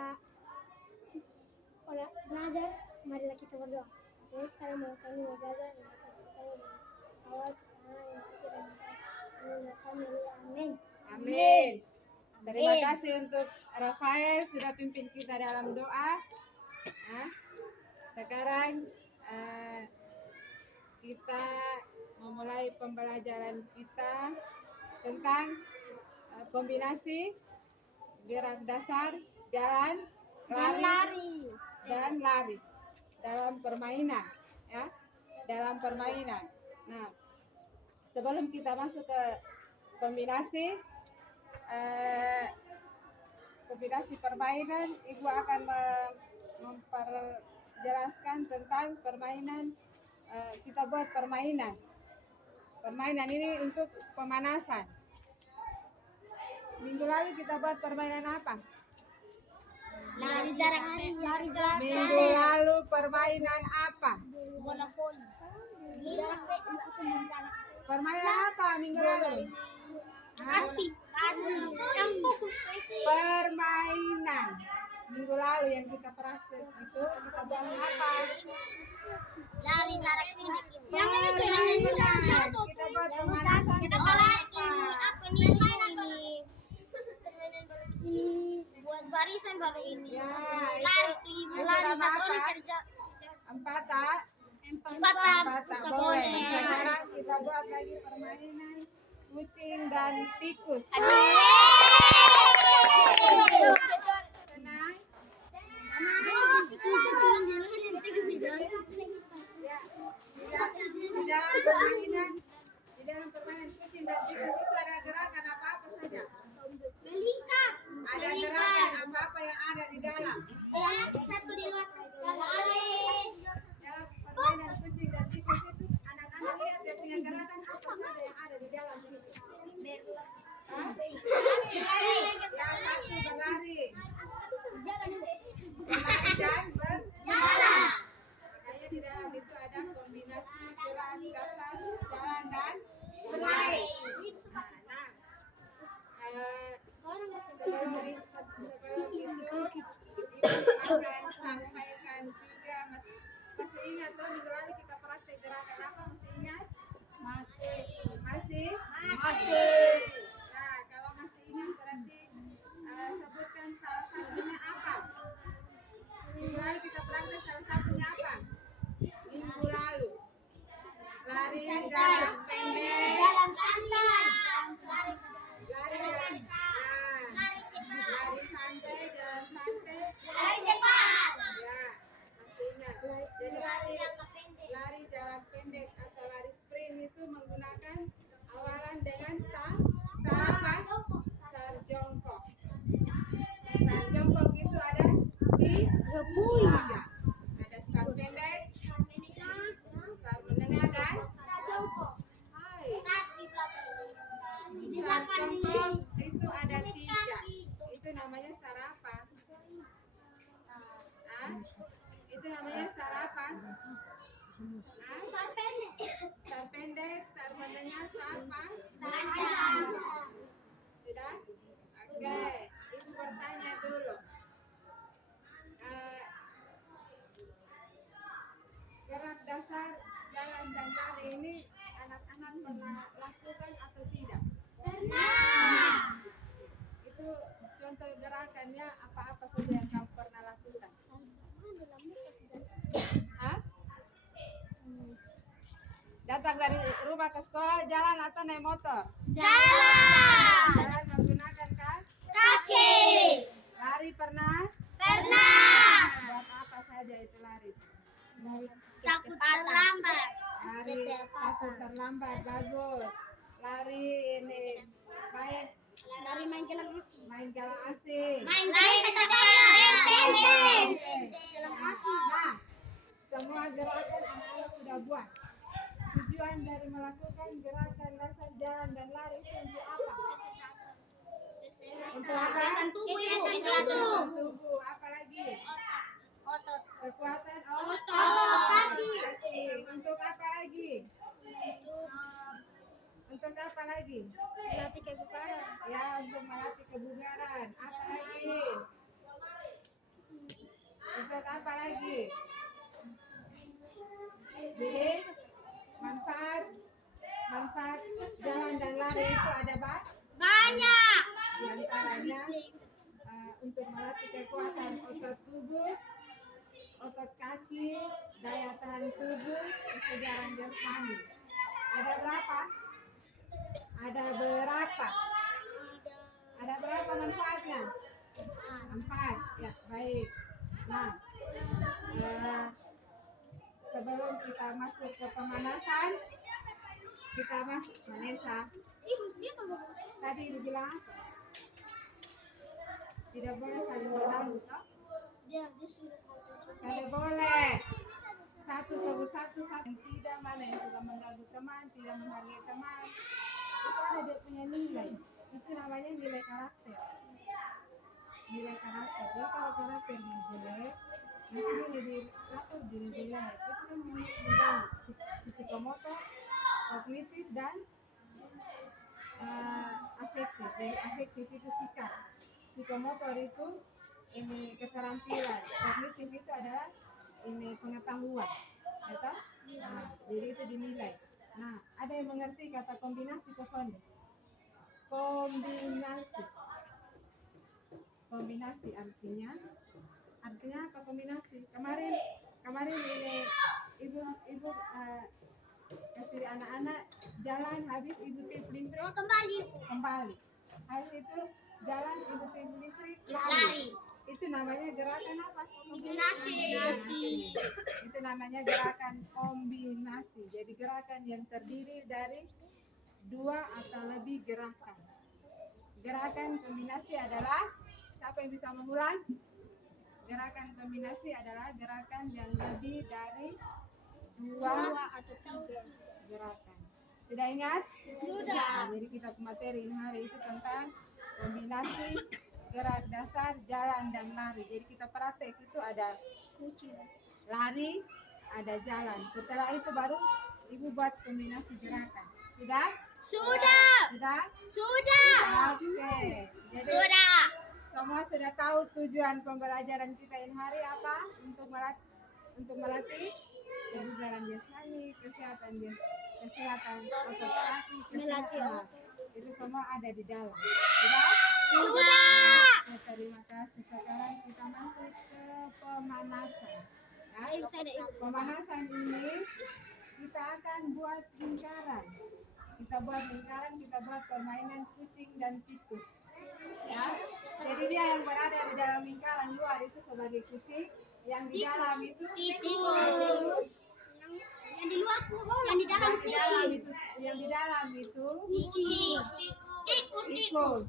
belajar, marilah kita berdoa. Jadi sekarang kami mau belajar awal amin. Amin. Terima kasih untuk Rafael sudah pimpin kita dalam doa. Nah, sekarang kita memulai pembelajaran kita tentang kombinasi gerak dasar, jalan, lari, dan lari dalam permainan, ya, dalam permainan. Nah, sebelum kita masuk ke kombinasi permainan, Ibu akan memperjelaskan tentang permainan. Kita buat permainan. Permainan ini untuk pemanasan. Minggu lalu kita buat permainan apa? Lari jarak Minggu lalu permainan apa? bola voli. Permainan apa minggu lalu? Hah? Pasti. Permainan minggu lalu yang kita praktek itu kita buat apa? Lari jarak pendek. Permainan. Kita buat pemanasan. Kita apa nih? Buat barisan baru ini. Ya, Lari itu lari nama satu orang apa? cari jarak. Empat boleh. Sekarang kita buat lagi permainan kucing dan tikus. Tenang. Ya, di dalam permainan kucing dan tikus itu ada gerakan apa-apa saja. Melingkar. Ada gerakan apa-apa yang ada di dalam. Satu di luar. Dalam permainan kucing dan tikus itu anak-anak lihat dia punya gerakan apa saja yang ada di dalam situ. Hah? Yang satu berlari. Dan berjalan. Makanya di dalam itu ada kombinasi gerak dasar, jalan dan berlari. Sebelum itu Ibu akan sampaikan juga, masih ingat tuh minggu lalu kita praktek gerakan apa, masih ingat? Masih. Nah, kalau masih ingat berarti sebutkan salah satunya apa? Minggu lalu kita praktek salah satunya apa? Minggu lalu lari jarak pendek, Jalan santai. lari santai, jalan santai, Lari cepat. ya masih ingat. Jadi lari jarak pendek atau lari sprint itu menggunakan awalan dengan start apa? Start jongkok. Start jongkok itu ada tiga. Ada start pendek, start menengah dan hai. Start jongkok itu ada tiga. Itu namanya start apa? Hah? Itu namanya start apa? Hah? Start pendek, start menengah, start apa? Sudah? Oke, Ibu bertanya dulu. Gerak dasar, jalan dan lari ini anak-anak pernah lakukan atau tidak? Pernah. Itu contoh gerakannya apa-apa saja yang kamu pernah lakukan? Hah? Datang dari rumah ke sekolah, jalan atau naik motor? Jalan. Jalan menggunakan Takut terlambat. Lari takut terlambat, bagus. Lari ini main Lari main gelang asing. main galang asing. Main benteng. Gelang asing. Nah, semua gerakan anak-anak sudah buat. Tujuan dari melakukan gerakan dasar jalan dan lari itu untuk apa? Untuk apa? Tubuh ibu. Kesehatan tubuh. Apa lagi? Otot. Kekuatan Otot kaki. kaki. Untuk apa lagi? Untuk apa lagi? Melatih kebugaran. Ya, untuk melatih kebugaran. Apa lagi? Untuk apa lagi? Jadi manfaat jalan dan lari itu ada Banyak. di antaranya untuk melatih kekuatan otot tubuh, otot kaki, daya tahan tubuh, kesegaran jasmani. Ada berapa? Ada berapa manfaatnya? 4. Ya, baik. Nah, sebelum kita masuk ke pemanasan, kita masuk Vanessa. Tadi dibilang apa? Tidak boleh saling mengganggu, toh? Tidak boleh. Sebut satu yang tidak, mana yang sudah mengganggu teman, tidak menghargai teman. Itu ada dia punya nilai. Itu namanya nilai karakter. Nilai karakter. Jadi kalau karakternya jelek, nanti diri jelek. Itu kan mengganggu psikomotor, kognitif dan afektif. Dari afektif itu sikap, psikomotor itu ini keterampilan, kognitif itu adalah ini pengetahuan, betul? Nah, jadi itu dinilai. Nah, ada yang mengerti kata kombinasi kosong? Kombinasi artinya apa kombinasi? Kemarin ini ibu kasih anak-anak jalan, habis ibu tiplin kembali. Habis itu jalan, ibu tiplin lari. Itu namanya gerakan apa? Kombinasi. Itu namanya gerakan kombinasi. Jadi gerakan yang terdiri dari 2 atau lebih gerakan. Gerakan kombinasi adalah, siapa yang bisa mengulang? Gerakan kombinasi adalah gerakan yang lebih dari 2 atau 3. gerakan. Sudah ingat? Sudah. Nah, jadi kita materi ini hari itu tentang kombinasi gerak dasar jalan dan lari. Jadi kita praktek itu ada lari, ada jalan. Setelah itu baru ibu buat kombinasi gerakan. Sudah? Sudah? Oke. Jadi semua sudah tahu tujuan pembelajaran kita ini hari apa? Untuk melatih kebugaran jasmani, kesehatan otot kaki, kesehatan. Itu semua ada di dalam. Sudah? Ya, terima kasih. Sekarang kita masuk ke pemanasan. Ya, pemanasan ini kita akan buat lingkaran. Kita buat permainan kucing dan tikus. Ya, jadi dia yang berada di dalam lingkaran luar itu sebagai kucing, yang di dalam itu tikus. Yang di luar yang di dalam Yang di dalam itu Tikus. tikus.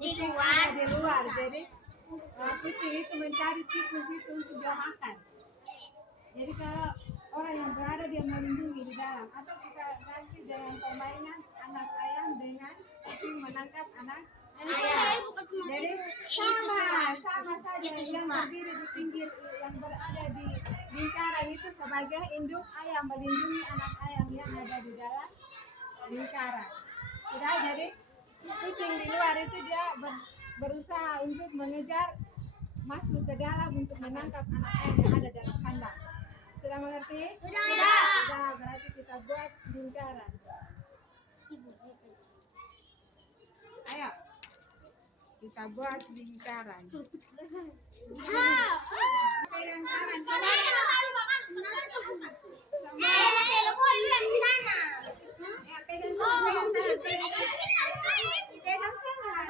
Di Kucing luar. ada di luar. Jadi kucing itu mencari tikus itu untuk dia makan. Jadi kalau orang yang berada dia melindungi di dalam, atau kita ganti dengan permainan anak ayam dengan kucing menangkap anak ayam. Jadi sama saja yang berdiri di pinggir, yang berada di lingkaran itu sebagai induk ayam melindungi anak ayam yang ada di dalam lingkaran. Sudah, jadi kucing di luar itu dia berusaha untuk mengejar masuk ke dalam untuk menangkap anak ayam yang ada dalam kandang. Sudah mengerti? Sudah, berarti kita buat lingkaran. Ayo, kita buat lingkaran. Pegang tangan. Pegang tangan.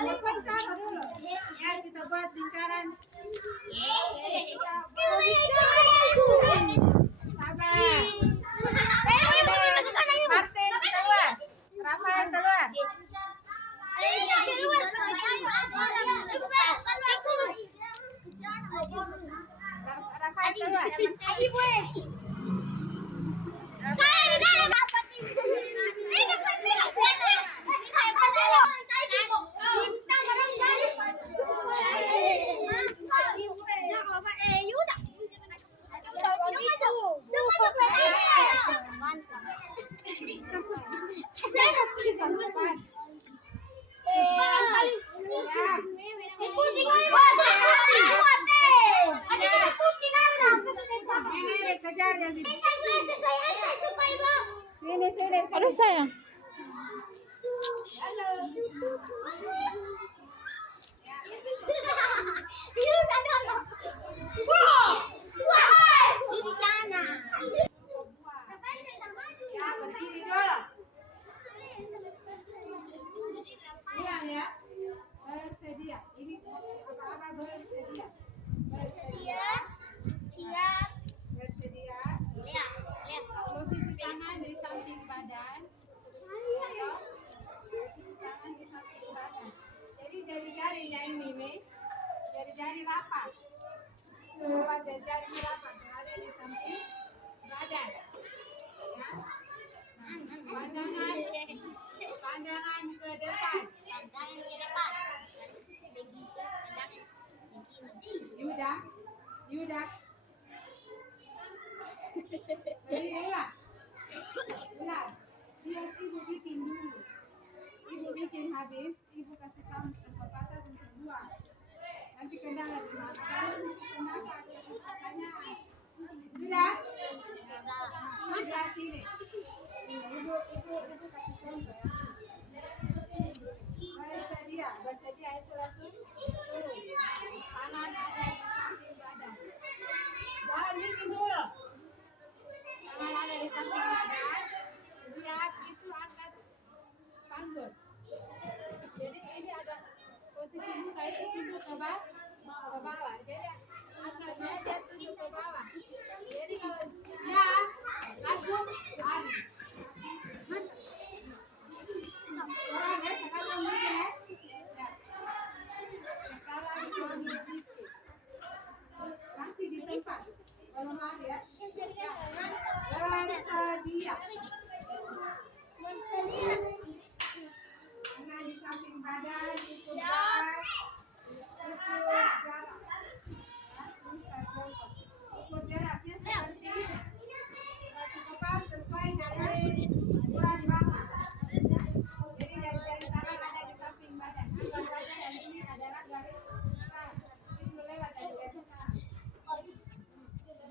Lepas taruh dulu. Ya, kita buat lingkaran. Kita buat lingkaran. Saya di dalam apa ini penting bola. Ini saya pertama. Saya sibuk. Kita bareng balik. Ya kalau Pak Yuda. Udah masuk lagi. Mantap. Ini kejar yang di sini. Aduh sayang. Di sana. Ya, berdiri dulu. Bilang ya. Bersedia. Ini apa-apa bersedia. Bersedia. Siap. Bersedia. Lihat. Posisi tangan di samping badan. Posisi tangan di samping badan. Jadi jari-jarinya ini nih, jari-jari rapat. Rapat jari-jari rapat berada di samping badan. Ya. Pandangan ke depan. Pandangan ke depan. Begitu. Pandangan. Yuda. Berdirilah. Ulang. Biar ibu bikin dulu. Ibu bikin habis, ibu kasih kamu kesempatan untuk buat. Nanti kendala di makan, kenapa? Pertanyaan. Sudah? Sudah sini. Ibu kasih contoh ya. Bersedia itu langsung turun. Tangan ada di samping badan. Jangan bikin dulu. Tangan ada di samping badan. Lihat itu angkat panggul. Jadi ini ada posisi muka itu tunduk ke bawah. Jadi angkatnya dia tunduk ke bawah. Jadi kalau dia langsung lari. Orang ya, sekarang begini ya. Sekarang begini. Nanti di tempat. Kalau lari ya. Bersedia. Tangan di samping badan, ukur jarak. Ukur jaraknya seperti kepala sesuai dari ukuran bawah. Jadi dari tangan ada di samping badan. Samping badan dan ini adalah garis besar. Ini lewat dari garis besar.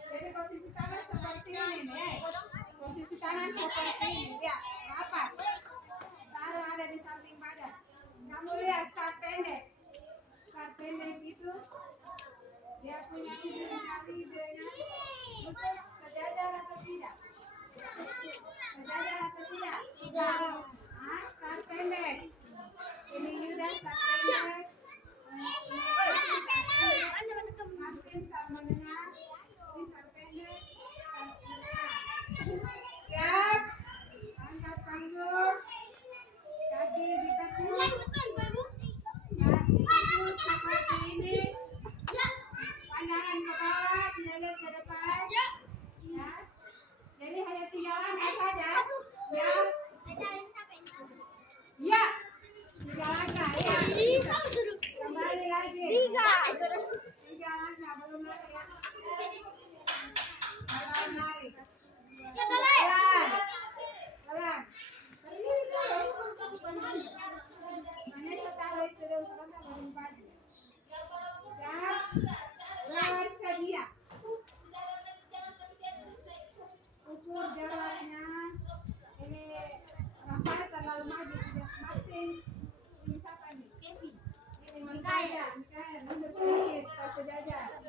Jadi posisi tangan seperti ini nih. Posisi tangan seperti ini. Lihat, apa? Taruh ada di samping badan. Kamu lihat saat pendek. Saat pendek itu dia punya komunikasi dengan lutut sejajar atau tidak? Sejajar atau tidak? Saat pendek. Ini Yuda saat pendek. Martin saat menengah. Ini saat pendek. Saat menengah. Siap. Angkat panggul. Kaki ditekuk. Kaki ditekuk seperti ini. Pandangan ke bawah, tidak lihat ke depan. Ya. Jadi hanya 3 langkah saja. Ya. Ya. 3 langkah. Ya. Kembali lagi. 3 langkah belum lari ya. Belum lari. Pelan. Pelan. Mana kita taruh itu dulu sebentar baru pagi. Bersedia. Ukur jaraknya. Ini Rafael terlalu maju tidak Martin. Ini siapa nih? Kevin. Ini Mikael. Mundur sedikit pas sejajar.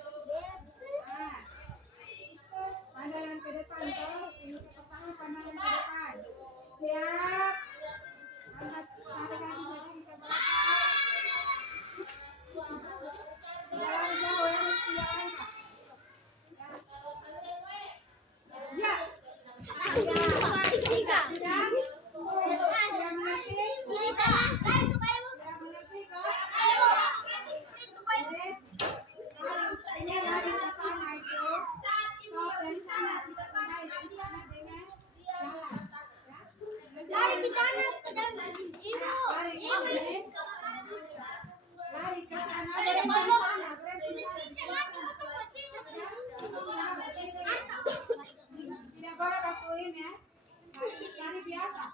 Pandangan ke depan toh. Ini pertama pandangan ke depan. Siap. Angkat tarik kaki jadi ke belakang. Jalan jauh ya, mesti jalan kak. Ya. Sudah. Sudah mengerti? Sudah mengerti kok? Tidak boleh bantuin ya. Lari biasa.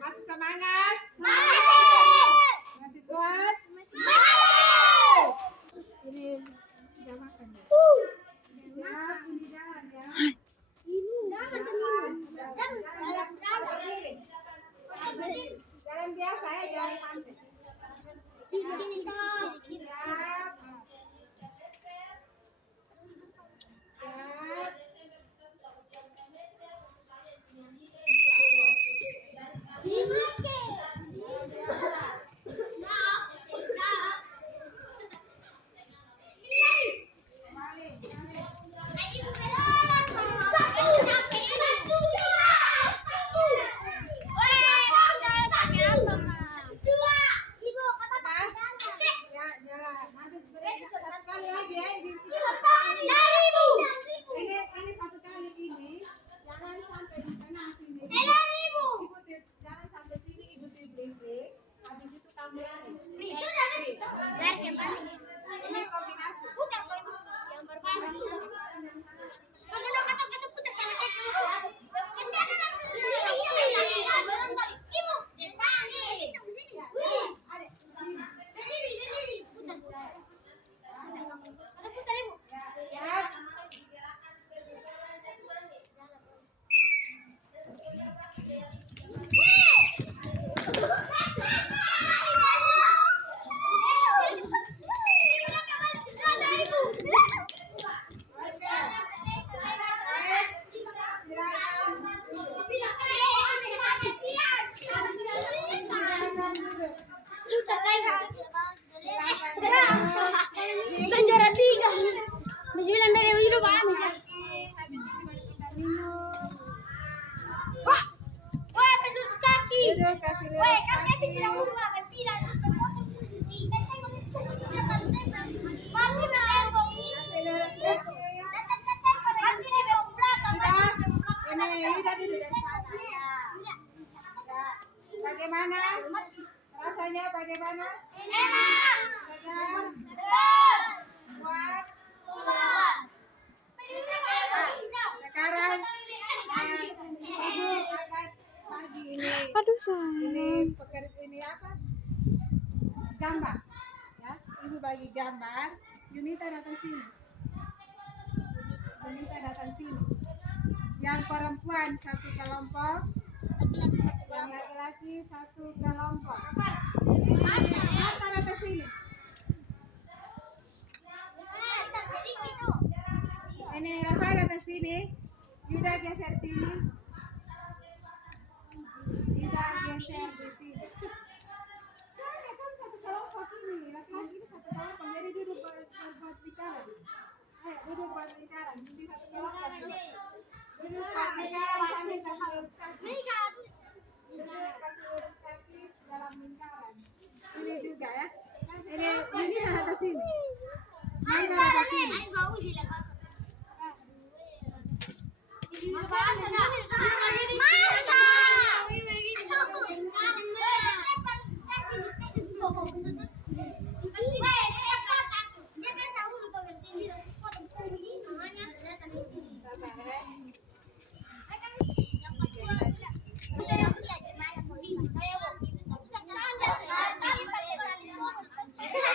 Masih semangat? Masih kuat? Ini udah makan ya? Ya, ini jalan ya. Jalan biasa ya, jalan pantai. Dua. Yuda duduk dari sana. Ya. Ya. Bagaimana? Rasanya bagaimana? Enak. Segar? Kuat? Sekarang Ibu akan pagi ini. Aduh sayang. Ini apa? Gambar. Ya, Ibu bagi gambar. Yunita datang sini. Yunita datang sini. Yang perempuan satu kelompok, yang laki-laki satu kelompok. Mata datang sini. Ini Rafa datang sini. Yuda geser sini. Yuda geser di sini. Jangan kan satu kelompok ini. Laki-laki ini satu kelompok. Jadi duduk buat lingkaran. Ayo duduk buat lingkaran. Jadi satu kelompok. Duduk buat lingkaran sambil satu lurus kaki. Duduk satu lurus kaki dalam lingkaran. Ini juga ya. Ini atas sini. Mana atas sini.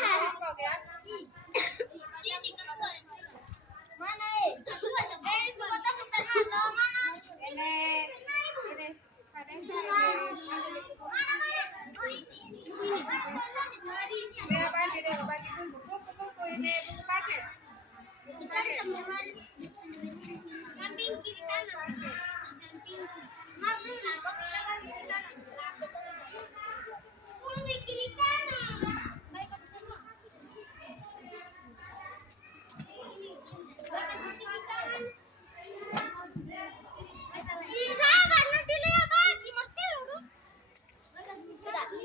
Kelompok ya. Ini saya bagi deh, bagi buku ini buku paket. Buku paket. Samping kiri kanan. Samping. Kiri kanan. Baik aku semua. Sabar nanti lihat bagi Marcelo dong. Ambil buku lagi.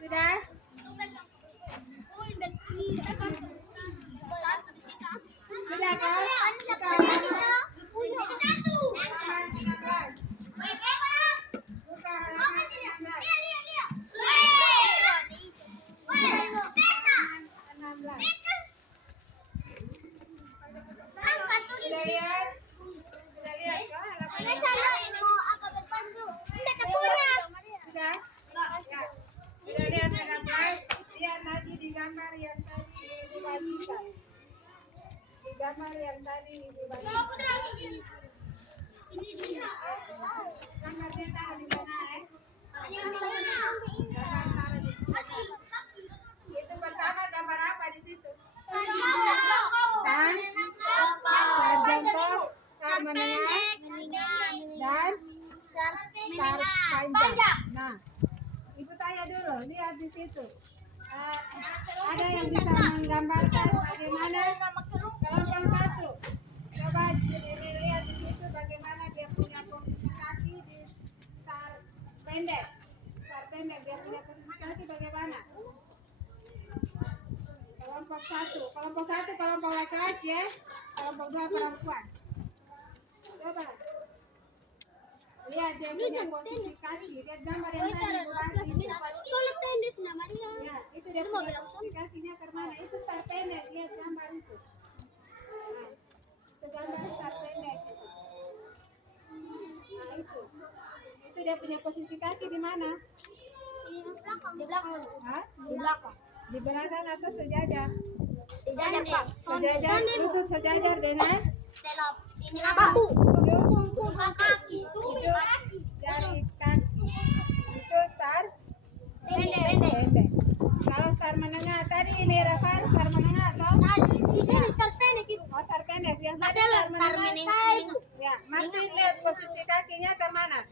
Sudah? Sudah kan? Buka halaman 16. Sudah lihat? Sudah lihat kah halaman? Sudah? Ya. Sudah lihat 16? Lihat lagi di gambar yang tadi dibagikan. Di gambar yang tadi dibagikan. Gambarnya taruh di mana Gambar taruh di sana. Itu pertama gambar apa di situ? Star jongkok, star menengah, dan star panjang. Nah, Ibu tanya dulu, lihat di situ. Ada yang bisa menggambarkan bagaimana kelompok satu? Coba lihat di situ bagaimana dia punya posisi kaki di star pendek. Star pendek dia punya posisi kaki bagaimana? Kelompok satu kelompok laki-laki ya, kelompok dua perempuan. Coba lihat dia punya posisi kaki, lihat gambar yang tadi bagi. Ya, itu dia punya posisi kakinya ke mana? Itu star pendek, lihat gambar itu. Nah, itu gambar star pendek itu. Nah, itu dia punya posisi kaki di mana? Hah? Di belakang atau sejajar? Sejajar, lutut sejajar dengan jari kaki. Itu star pendek. Kalau star menengah tadi ini Rafa star menengah atau? Oh, star pendek. Yang tadi star menengah. Ya, Martin lihat posisi kakinya ke mana?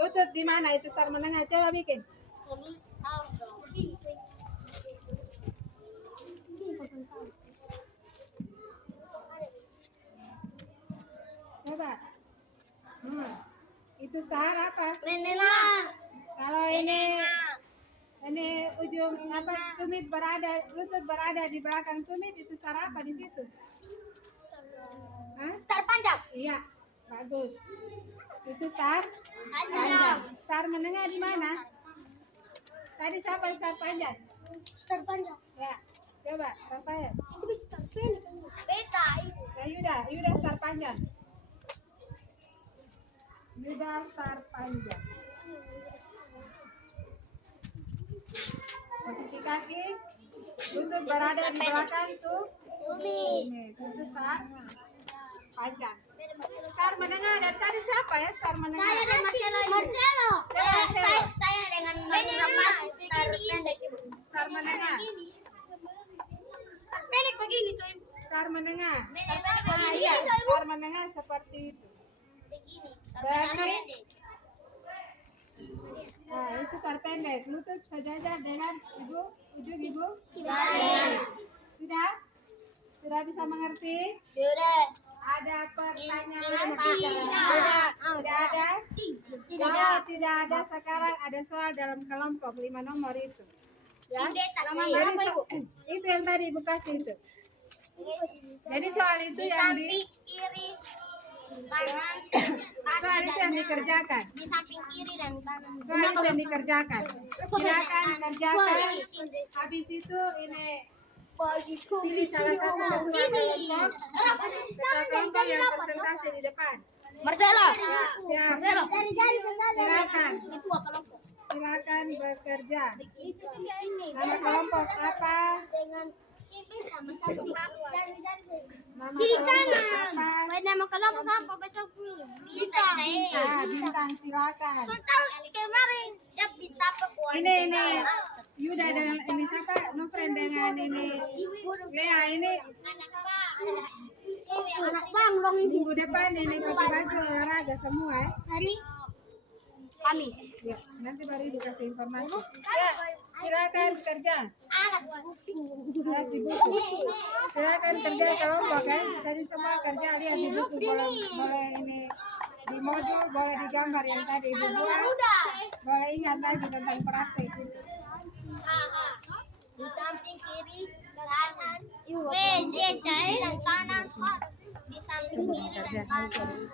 Lutut di mana itu star menengah? Coba bikin. Coba. Itu star apa? Kalau ini ujung tumit berada, lutut berada di belakang tumit, itu star apa di situ? Hah? Star panjang. Iya, bagus. Itu star panjang. Star menengah di mana? Tadi siapa star panjang? Star panjang. Ya, coba Rafael. Itu bisa star pendek kan? Beta. Ya, Yuda star panjang. Yuda star panjang. Posisi kaki, lutut berada di belakang tuh. Ini, itu star panjang. Star menengah dari tadi siapa ya star menengah? Saya dan Marcelo. Marcelo. Saya dengan Rafa star pendek. Star menengah. Pendek begini tuh. Star menengah. Pendek Ah, iya, star menengah seperti itu. begini. Berarti nah, itu star pendek. Lutut sejajar dengan ujung ibu. Sudah? Sudah bisa mengerti? Sudah. Ada pertanyaan? Tidak. Tidak ada? Kalau tidak ada, sekarang ada soal dalam kelompok 5 nomor itu. Ya? Jadi itu yang tadi Ibu kasih itu. Jadi soal itu Di yang samping kiri, kanan, soal itu yang dikerjakan. di samping kiri dan kanan. Soal itu yang dikerjakan. Silakan kerjakan. Habis itu ini pilih salah satu ketua kelompok. Ketua kelompok yang presentasi di depan. Marcelo. Siap. Jari-jari sesat. Silakan. Ketua kelompok. Silakan bekerja. Nama kelompok apa? Dengan sama-sama. Jari-jari. Nama kelompok apa? Nama kelompok apa besok? Bintang. Bintang, silakan. Tahu kemarin siap bintang kekuatan. Ini Yuda dan ini siapa? Nofren dengan ini Lea ini Anak banglong ini. minggu depan ini pakai baju olahraga semua ya. Hari Kamis. Ya, nanti baru dikasih informasi. Ya, silakan kerja. Alas Alas di buku. Silakan kerja kelompok kan. Tadi semua kerja lihat di buku boleh ini di modul boleh digambar yang tadi Ibu buat. Boleh ingat lagi tentang praktik. Di samping kiri, kanan, B, J, C, dan kanan. Di samping kiri dan kanan.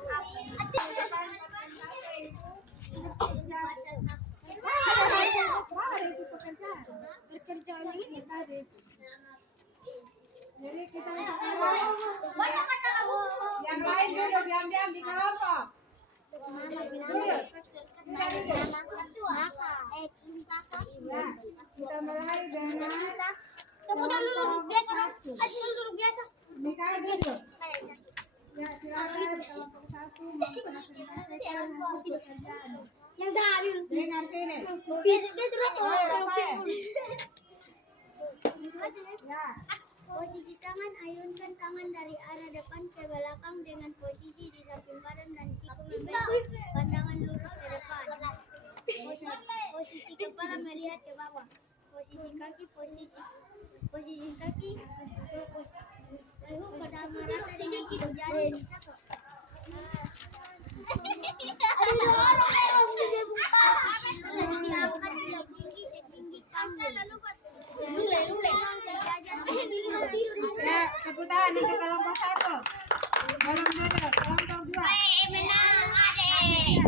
Pekerjaan ini tadi. Jadi kita sekarang yang lain duduk diam-diam di kelompok. Duduk. Kita duduk. Ya, kita mulai dengan Mikael duduk. Ya, silakan kelompok 1 mempresentasikan hasil pekerjaan. Yang tadi. Dengar sini. Ya, Posisi tangan, ayunkan tangan dari arah depan ke belakang dengan posisi di samping badan dan siku membentuk pandangan lurus ke depan. Posisi kepala melihat ke bawah. Posisi kaki suhu pada merata sedikit jari diangkat tinggi setinggi panggung. ya, tepuk tangan untuk kelompok 1. Belum duduk, kelompok 2. Menang, adek.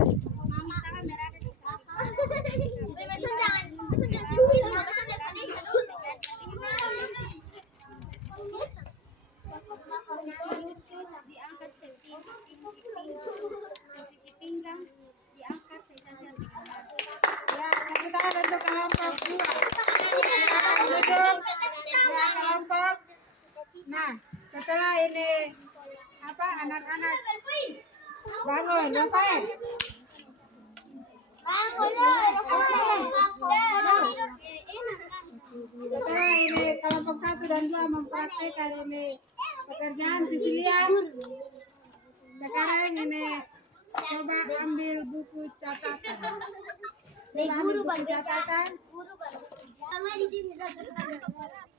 Posisi lutut diangkat setinggi posisi pinggang diangkat sejajar dengan bahu. Ya, tepuk tangan untuk kelompok 2. Silakan duduk. Ya, kelompok. Nah, setelah ini apa anak-anak bangun, Rafael. Setelah ini kelompok 1 dan 2 mempraktekkan ini pekerjaan Sisilia. Sekarang ini coba ambil buku catatan. Coba ambil buku catatan. Sama di sini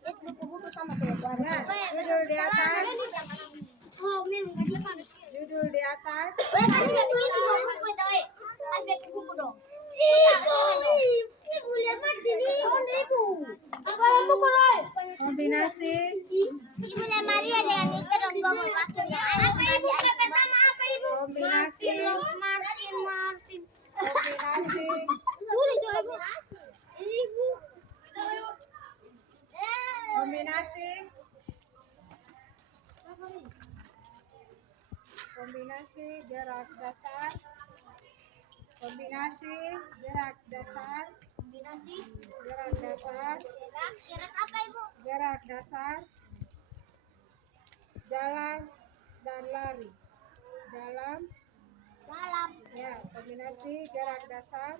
buku-buku sama Ya, judul di atas. Oh, memang di depan. Judul di atas. Buku dong. Ibu, lihat mas ini, ibu. Ibu dan Maria dengan Victor dan Bobo waktu yang ayah ibu pertama apa ibu? Kombinasi. Martin. Kombinasi. Tulis ibu. Ibu. Kombinasi. Kombinasi gerak dasar. Kombinasi gerak dasar. Kombinasi. Gerak dasar. Gerak apa ibu? Gerak dasar. Jalan dan lari. Dalam. Ya, kombinasi gerak dasar.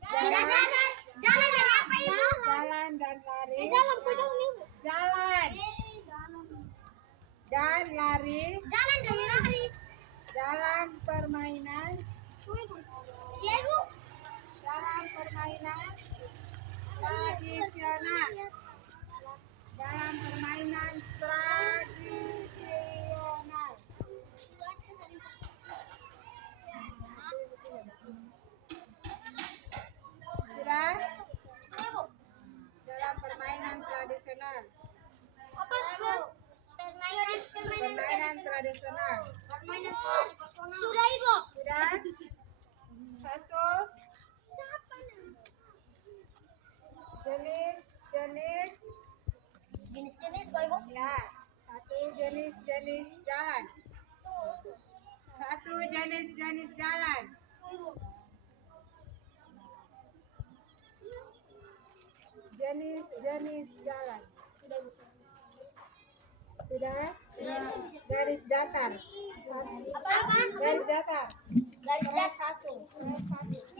Jalan dan apa ibu? Jalan dan lari. Jalan ibu. Jalan dan lari. Jalan dan lari. Dalam permainan. Iya ibu. Dalam permainan tradisional. Dalam permainan tradisional. Sudah? Dalam permainan tradisional. Apa ibu? Permainan tradisional. Sudah ibu. Sudah? Satu. Jenis-jenis. Jenis-jenis kok ibu? Ya. Satu jenis-jenis jalan. Satu jenis-jenis jalan. Jenis-jenis jalan. Sudah? Garis datar. Apa? Garis datar. Garis Garis satu.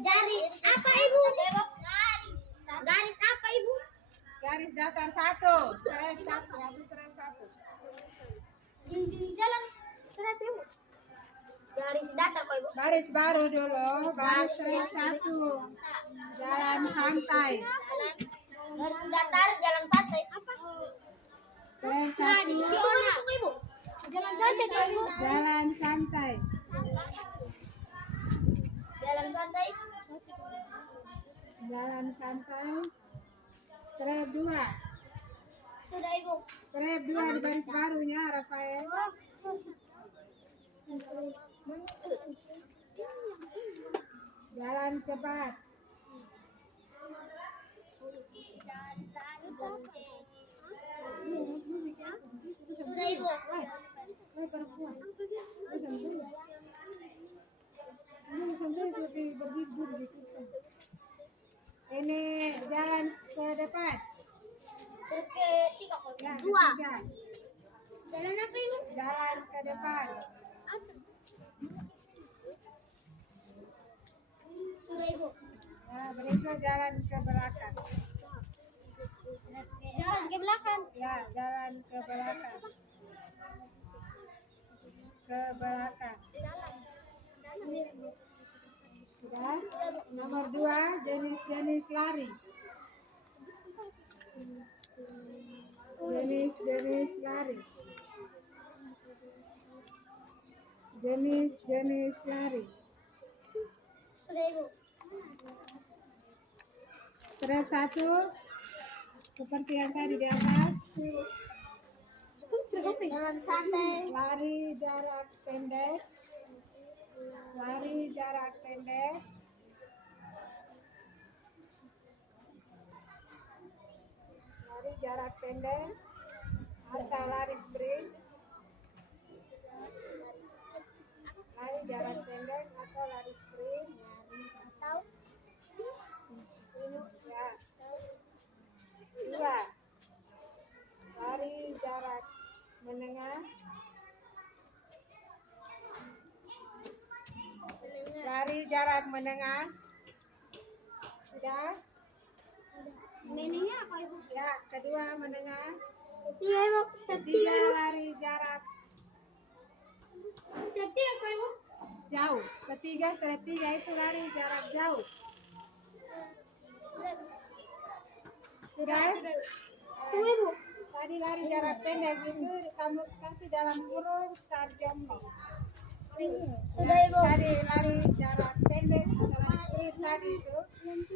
Garis apa ibu? Garis apa ibu? Garis datar satu. Strip satu. Habis strip satu. Jalan straight ibu. Garis datar kok ibu? Baris baru dulu. Baris strip satu. Jalan santai. Garis datar jalan santai. Apa? Strip satu. Tradisional ibu. Jalan santai kok ibu? Jalan santai. Jalan santai. Jalan santai. Strip dua. Sudah ibu. Strip dua di baris barunya, Rafael. Jalan cepat. Sudah ibu. Ini jalan ke depan. Ketiga kok. Ya, Dua. ketiga. Jalan apa ibu? Jalan ke depan. Sudah ibu. Ya, berikut jalan ke belakang. Jalan ke belakang. Ya, jalan ke belakang. Ke belakang. Sudah? Nomor dua, jenis-jenis lari. Jenis-jenis lari. Jenis-jenis lari. Sudah ibu. Strip satu, seperti yang tadi di atas. Jalan santai. Lari jarak pendek. Lari jarak pendek. Lari jarak pendek. Atau lari sprint. Lari jarak pendek atau lari sprint. Tahu? Ya. Dua. Lari jarak menengah. Lari jarak menengah. Sudah? Menunya apa ibu? Ya, kedua menengah. Iya ibu. Ketiga lari jarak Ketiga kok ibu? jauh. Ketiga, strip tiga itu lari jarak jauh. Sudah? Tunggu ibu. Tadi lari jarak pendek itu kamu kasih dalam kurung start jomblo. Tadi lari jarak pendek setelah sprint tadi itu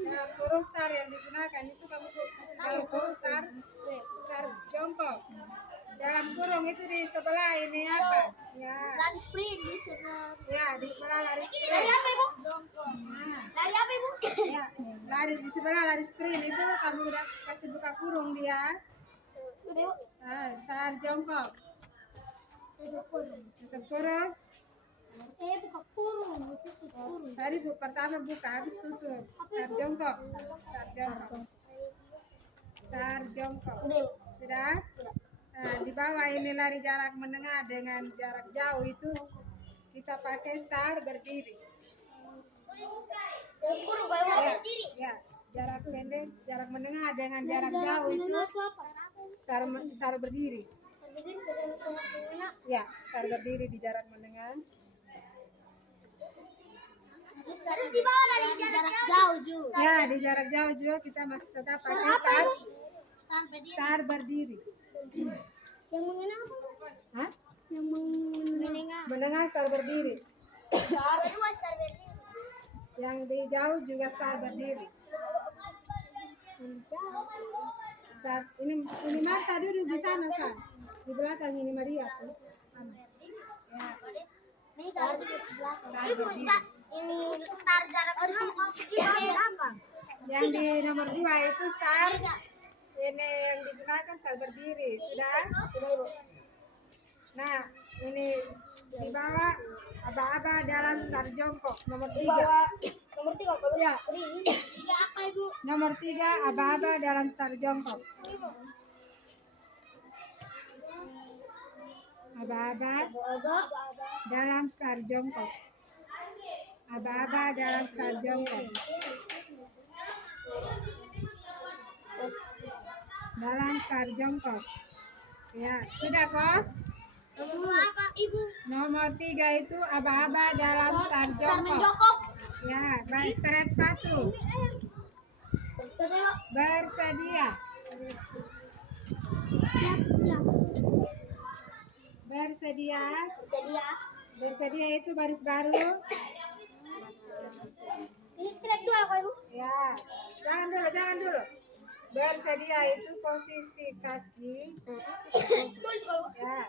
dalam kurung start yang digunakan itu kamu dalam kurung start jongkok. Dalam kurung itu di sebelah ini apa? Ya. Lari sprint di sebelah. Ya, di sebelah lari sprint. Lari apa ibu? Nah, Lari apa ibu? ya, lari di sebelah lari sprint itu kamu udah kasih buka kurung dia. Udah ibu. Nah, start jongkok. Tutup kurung. Buka kurung. Tutup kurung. Tadi pertama buka, habis tutup. Start jongkok. Start jongkok. Start jongkok. Udah ibu. Sudah? Nah, di bawah ini lari jarak menengah dengan jarak jauh itu kita pakai start berdiri. Kurung kayak mau Ya, berdiri. ya, jarak pendek, jarak menengah dengan jarak jauh itu start berdiri. Ya, start berdiri di jarak menengah. Terus di bawah lari jarak jauh juga. Ya, di jarak jauh juga kita masih tetap pakai start berdiri. Yang menengah apa? Hah? Yang menengah. Menengah start berdiri. Kedua start berdiri. Yang di jauh juga start berdiri. Start ini Marta duduk di sana, San. Di belakang ini Maria tuh. Ya. Start berdiri. Ini start jarak ini apa? Yang di nomor 2 itu start. Ini yang digunakan start berdiri. Sudah? Nah, ini di bawah aba-aba dalam start jongkok nomor 3. Nomor 3 kalau Ya. 3 apa ibu? Nomor 3 aba-aba dalam start jongkok. Aba-aba dalam start jongkok. Aba-aba dalam start jongkok. Dalam start jongkok. Ya, sudah kok? Nomor apa ibu? Nomor 3 itu aba-aba dalam start jongkok. Jongkok. Ya, baik step 1. Bersedia. Ya. Bersedia. Sedia. Bersedia itu baris baru. Ini step 2 apa ibu? Ya, jangan dulu. Bersedia itu posisi kaki. Tulis kalau. Ya,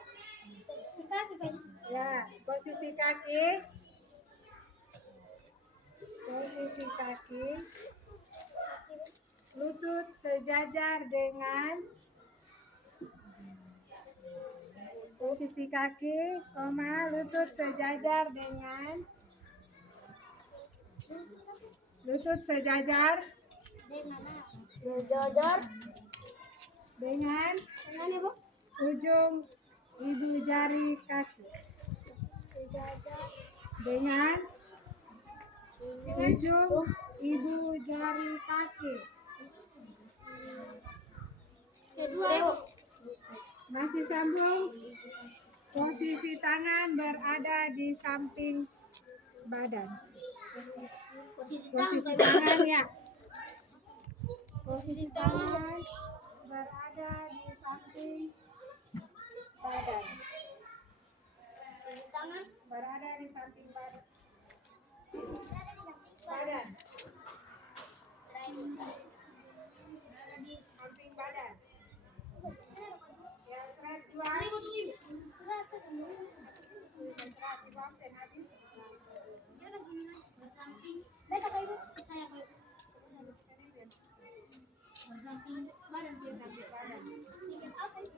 Kaki kan. ya, posisi kaki. Posisi kaki. Lutut sejajar dengan posisi kaki, lutut sejajar dengan lutut sejajar Jodor. dengan Dengan ibu. ujung ibu jari kaki. Dengan ujung ibu jari kaki. Kedua ibu. Masih sambung. Posisi tangan berada di samping badan. Posisi tangan ya. Posisi tangan berada di samping badan. Tangan. Berada di samping badan. Badan. Berada di samping badan. Ya, step 2. Step 2 absen habis. Baik apa ibu? Saya apa ibu? Bersamping badan dia. Samping badan. Apa ibu?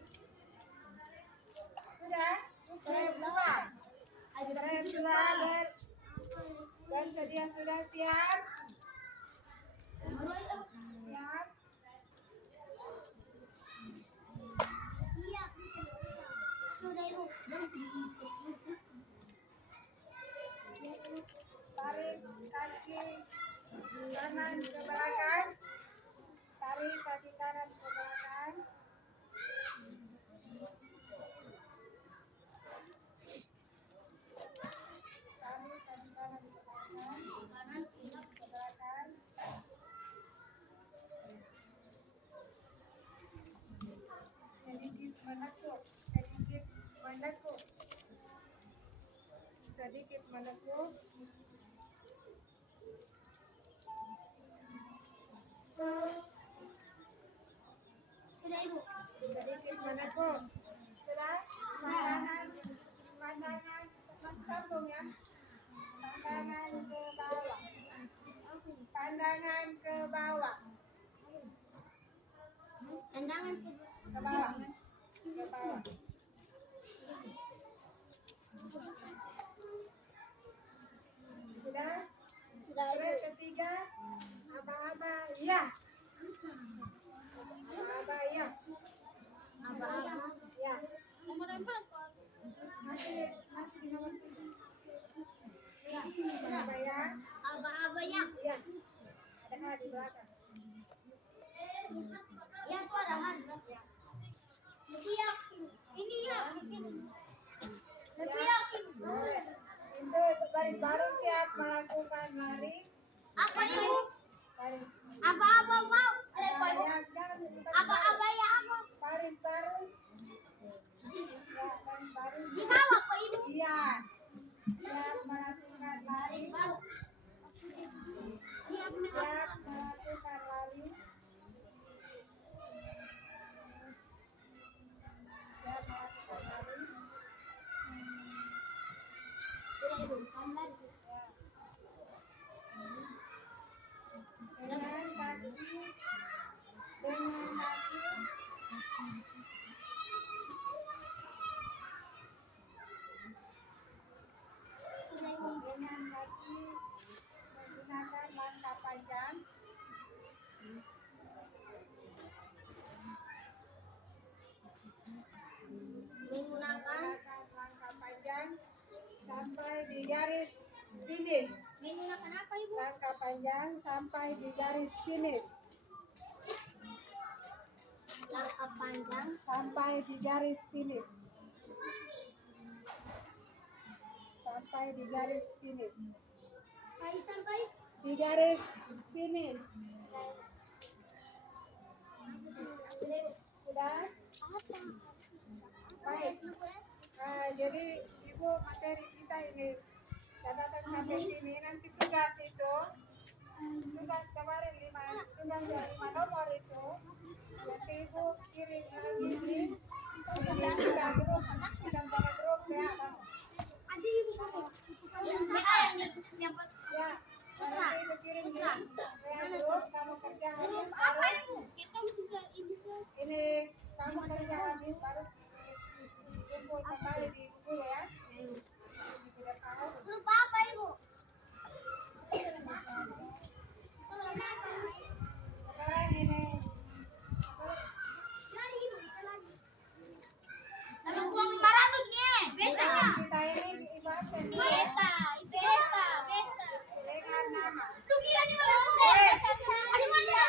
Sudah? Step 2. Step 2 bersedia sudah siap? Siap? Iya. Sudah ibu. Tarik kaki kanan ke belakang. Tarik kaki kanan ke belakang. Tarik kaki kanan ke belakang. Kanan ke belakang. Sedikit menekuk. Sedikit menekuk. sedikit menekuk. Sudah Ibu. Sedikit menekuk. Sudah? Pandangan sambung ya. Pandangan ke bawah. Pandangan ke bawah. Pandangan Ke bawah. Ke bawah. Sudah? Terus ketiga, aba-aba iya. Aba-aba iya. Aba-aba. Ya. Nomor 4. Masih di nomor 3. Ya. Aba-aba ya. Aba-aba ya. Iya. Ada H di belakang. Ya, itu ada Han. Ya. Lebih yakin. Ini ya. Lebih Ya. yakin. Boleh. Itu baris baru siap melakukan lari. Apa Ibu? Baris. Aba-aba mau. Ya, jangan cepat. Aba-aba ya apa? Baris baris. Ya, baris baris. Di bawah kok Ibu. Iya. Siap melakukan lari. Siap Siap melakukan lari. Siap melakukan lari. Sudah Ibu. Kamu lari. Ya. Dengan kaki. Dengan kaki. Sudah Ibu. Dengan kaki menggunakan langkah panjang. Menggunakan Langkah panjang sampai di garis finish. menggunakan apa Ibu? Langkah panjang sampai di garis finish. Langkah panjang. Sampai di garis finish. Sampai di garis finish. Hai sampai. Di garis finish. Sudah? Apa? Baik. Jadi Ibu materi kita ini catatan sampai sini. Nanti tugas itu, tugas kemarin 5 nomor itu, nanti Ibu kirim lagi di kita grup ya kamu. Ada Ibu kamu. Ya, nanti Ibu kirim di grup, kamu kerja habis Apa baru Ibu? Kita juga Ibu. ini kamu kerja habis baru kumpul kembali di buku ya. Tidak tahu. Grup apa Ibu? Sekarang ini Lari Ibu, kita lari. Sama uang 500 nih. Beta. kita ini diibaratkan Beta. Beta. Beta. dengan nama. Lu kira nih orang sudah. Ada mana?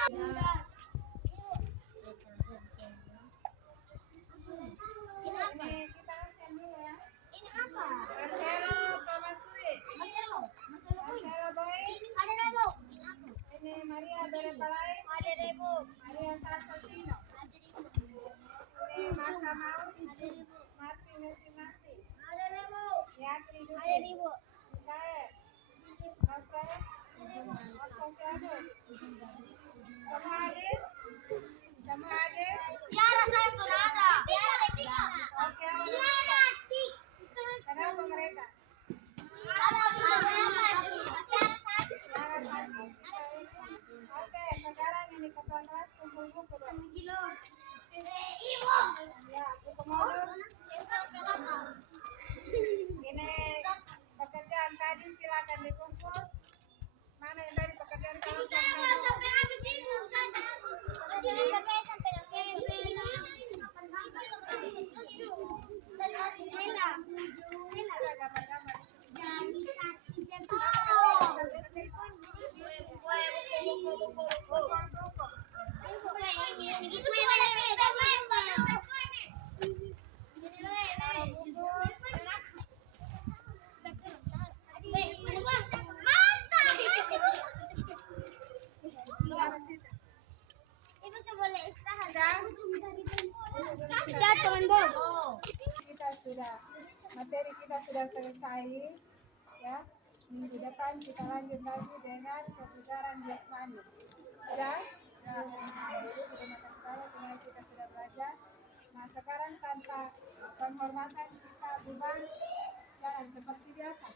Ini apa? Ini kita scan dulu ya. Ini apa? Marcelo Tomasui. Marcelo. Marcelo Boy. Ada Rebo. Ini apa? Ini Maria Berepalai. Ada Rebo. Maria Sasosino. Ada Rebo. Ini Marta Mau. Ada Rebo. Martin Estimasi. Ada Rebo. Yatri Ada Dudin. Rebo. Mikael. Alfred. Octavianus. Semua hadir? Semua hadir? Tiara saya sudah ada. Tiara. Oke, Tiara. kenapa mereka? Oke, sekarang ini ketua kelas kumpul buku dong. Ya, buku modul. Ini pekerjaan tadi silakan dikumpul. Mana yang tadi pekerjaan kamu Teman Bob. kita sudah materi kita sudah selesai. Ya, minggu depan kita lanjut lagi dengan kebugaran jasmani. Ya, jadi terima kasih banyak dengan kita sudah belajar. Nah sekarang tanpa penghormatan kita bubar jalan seperti biasa.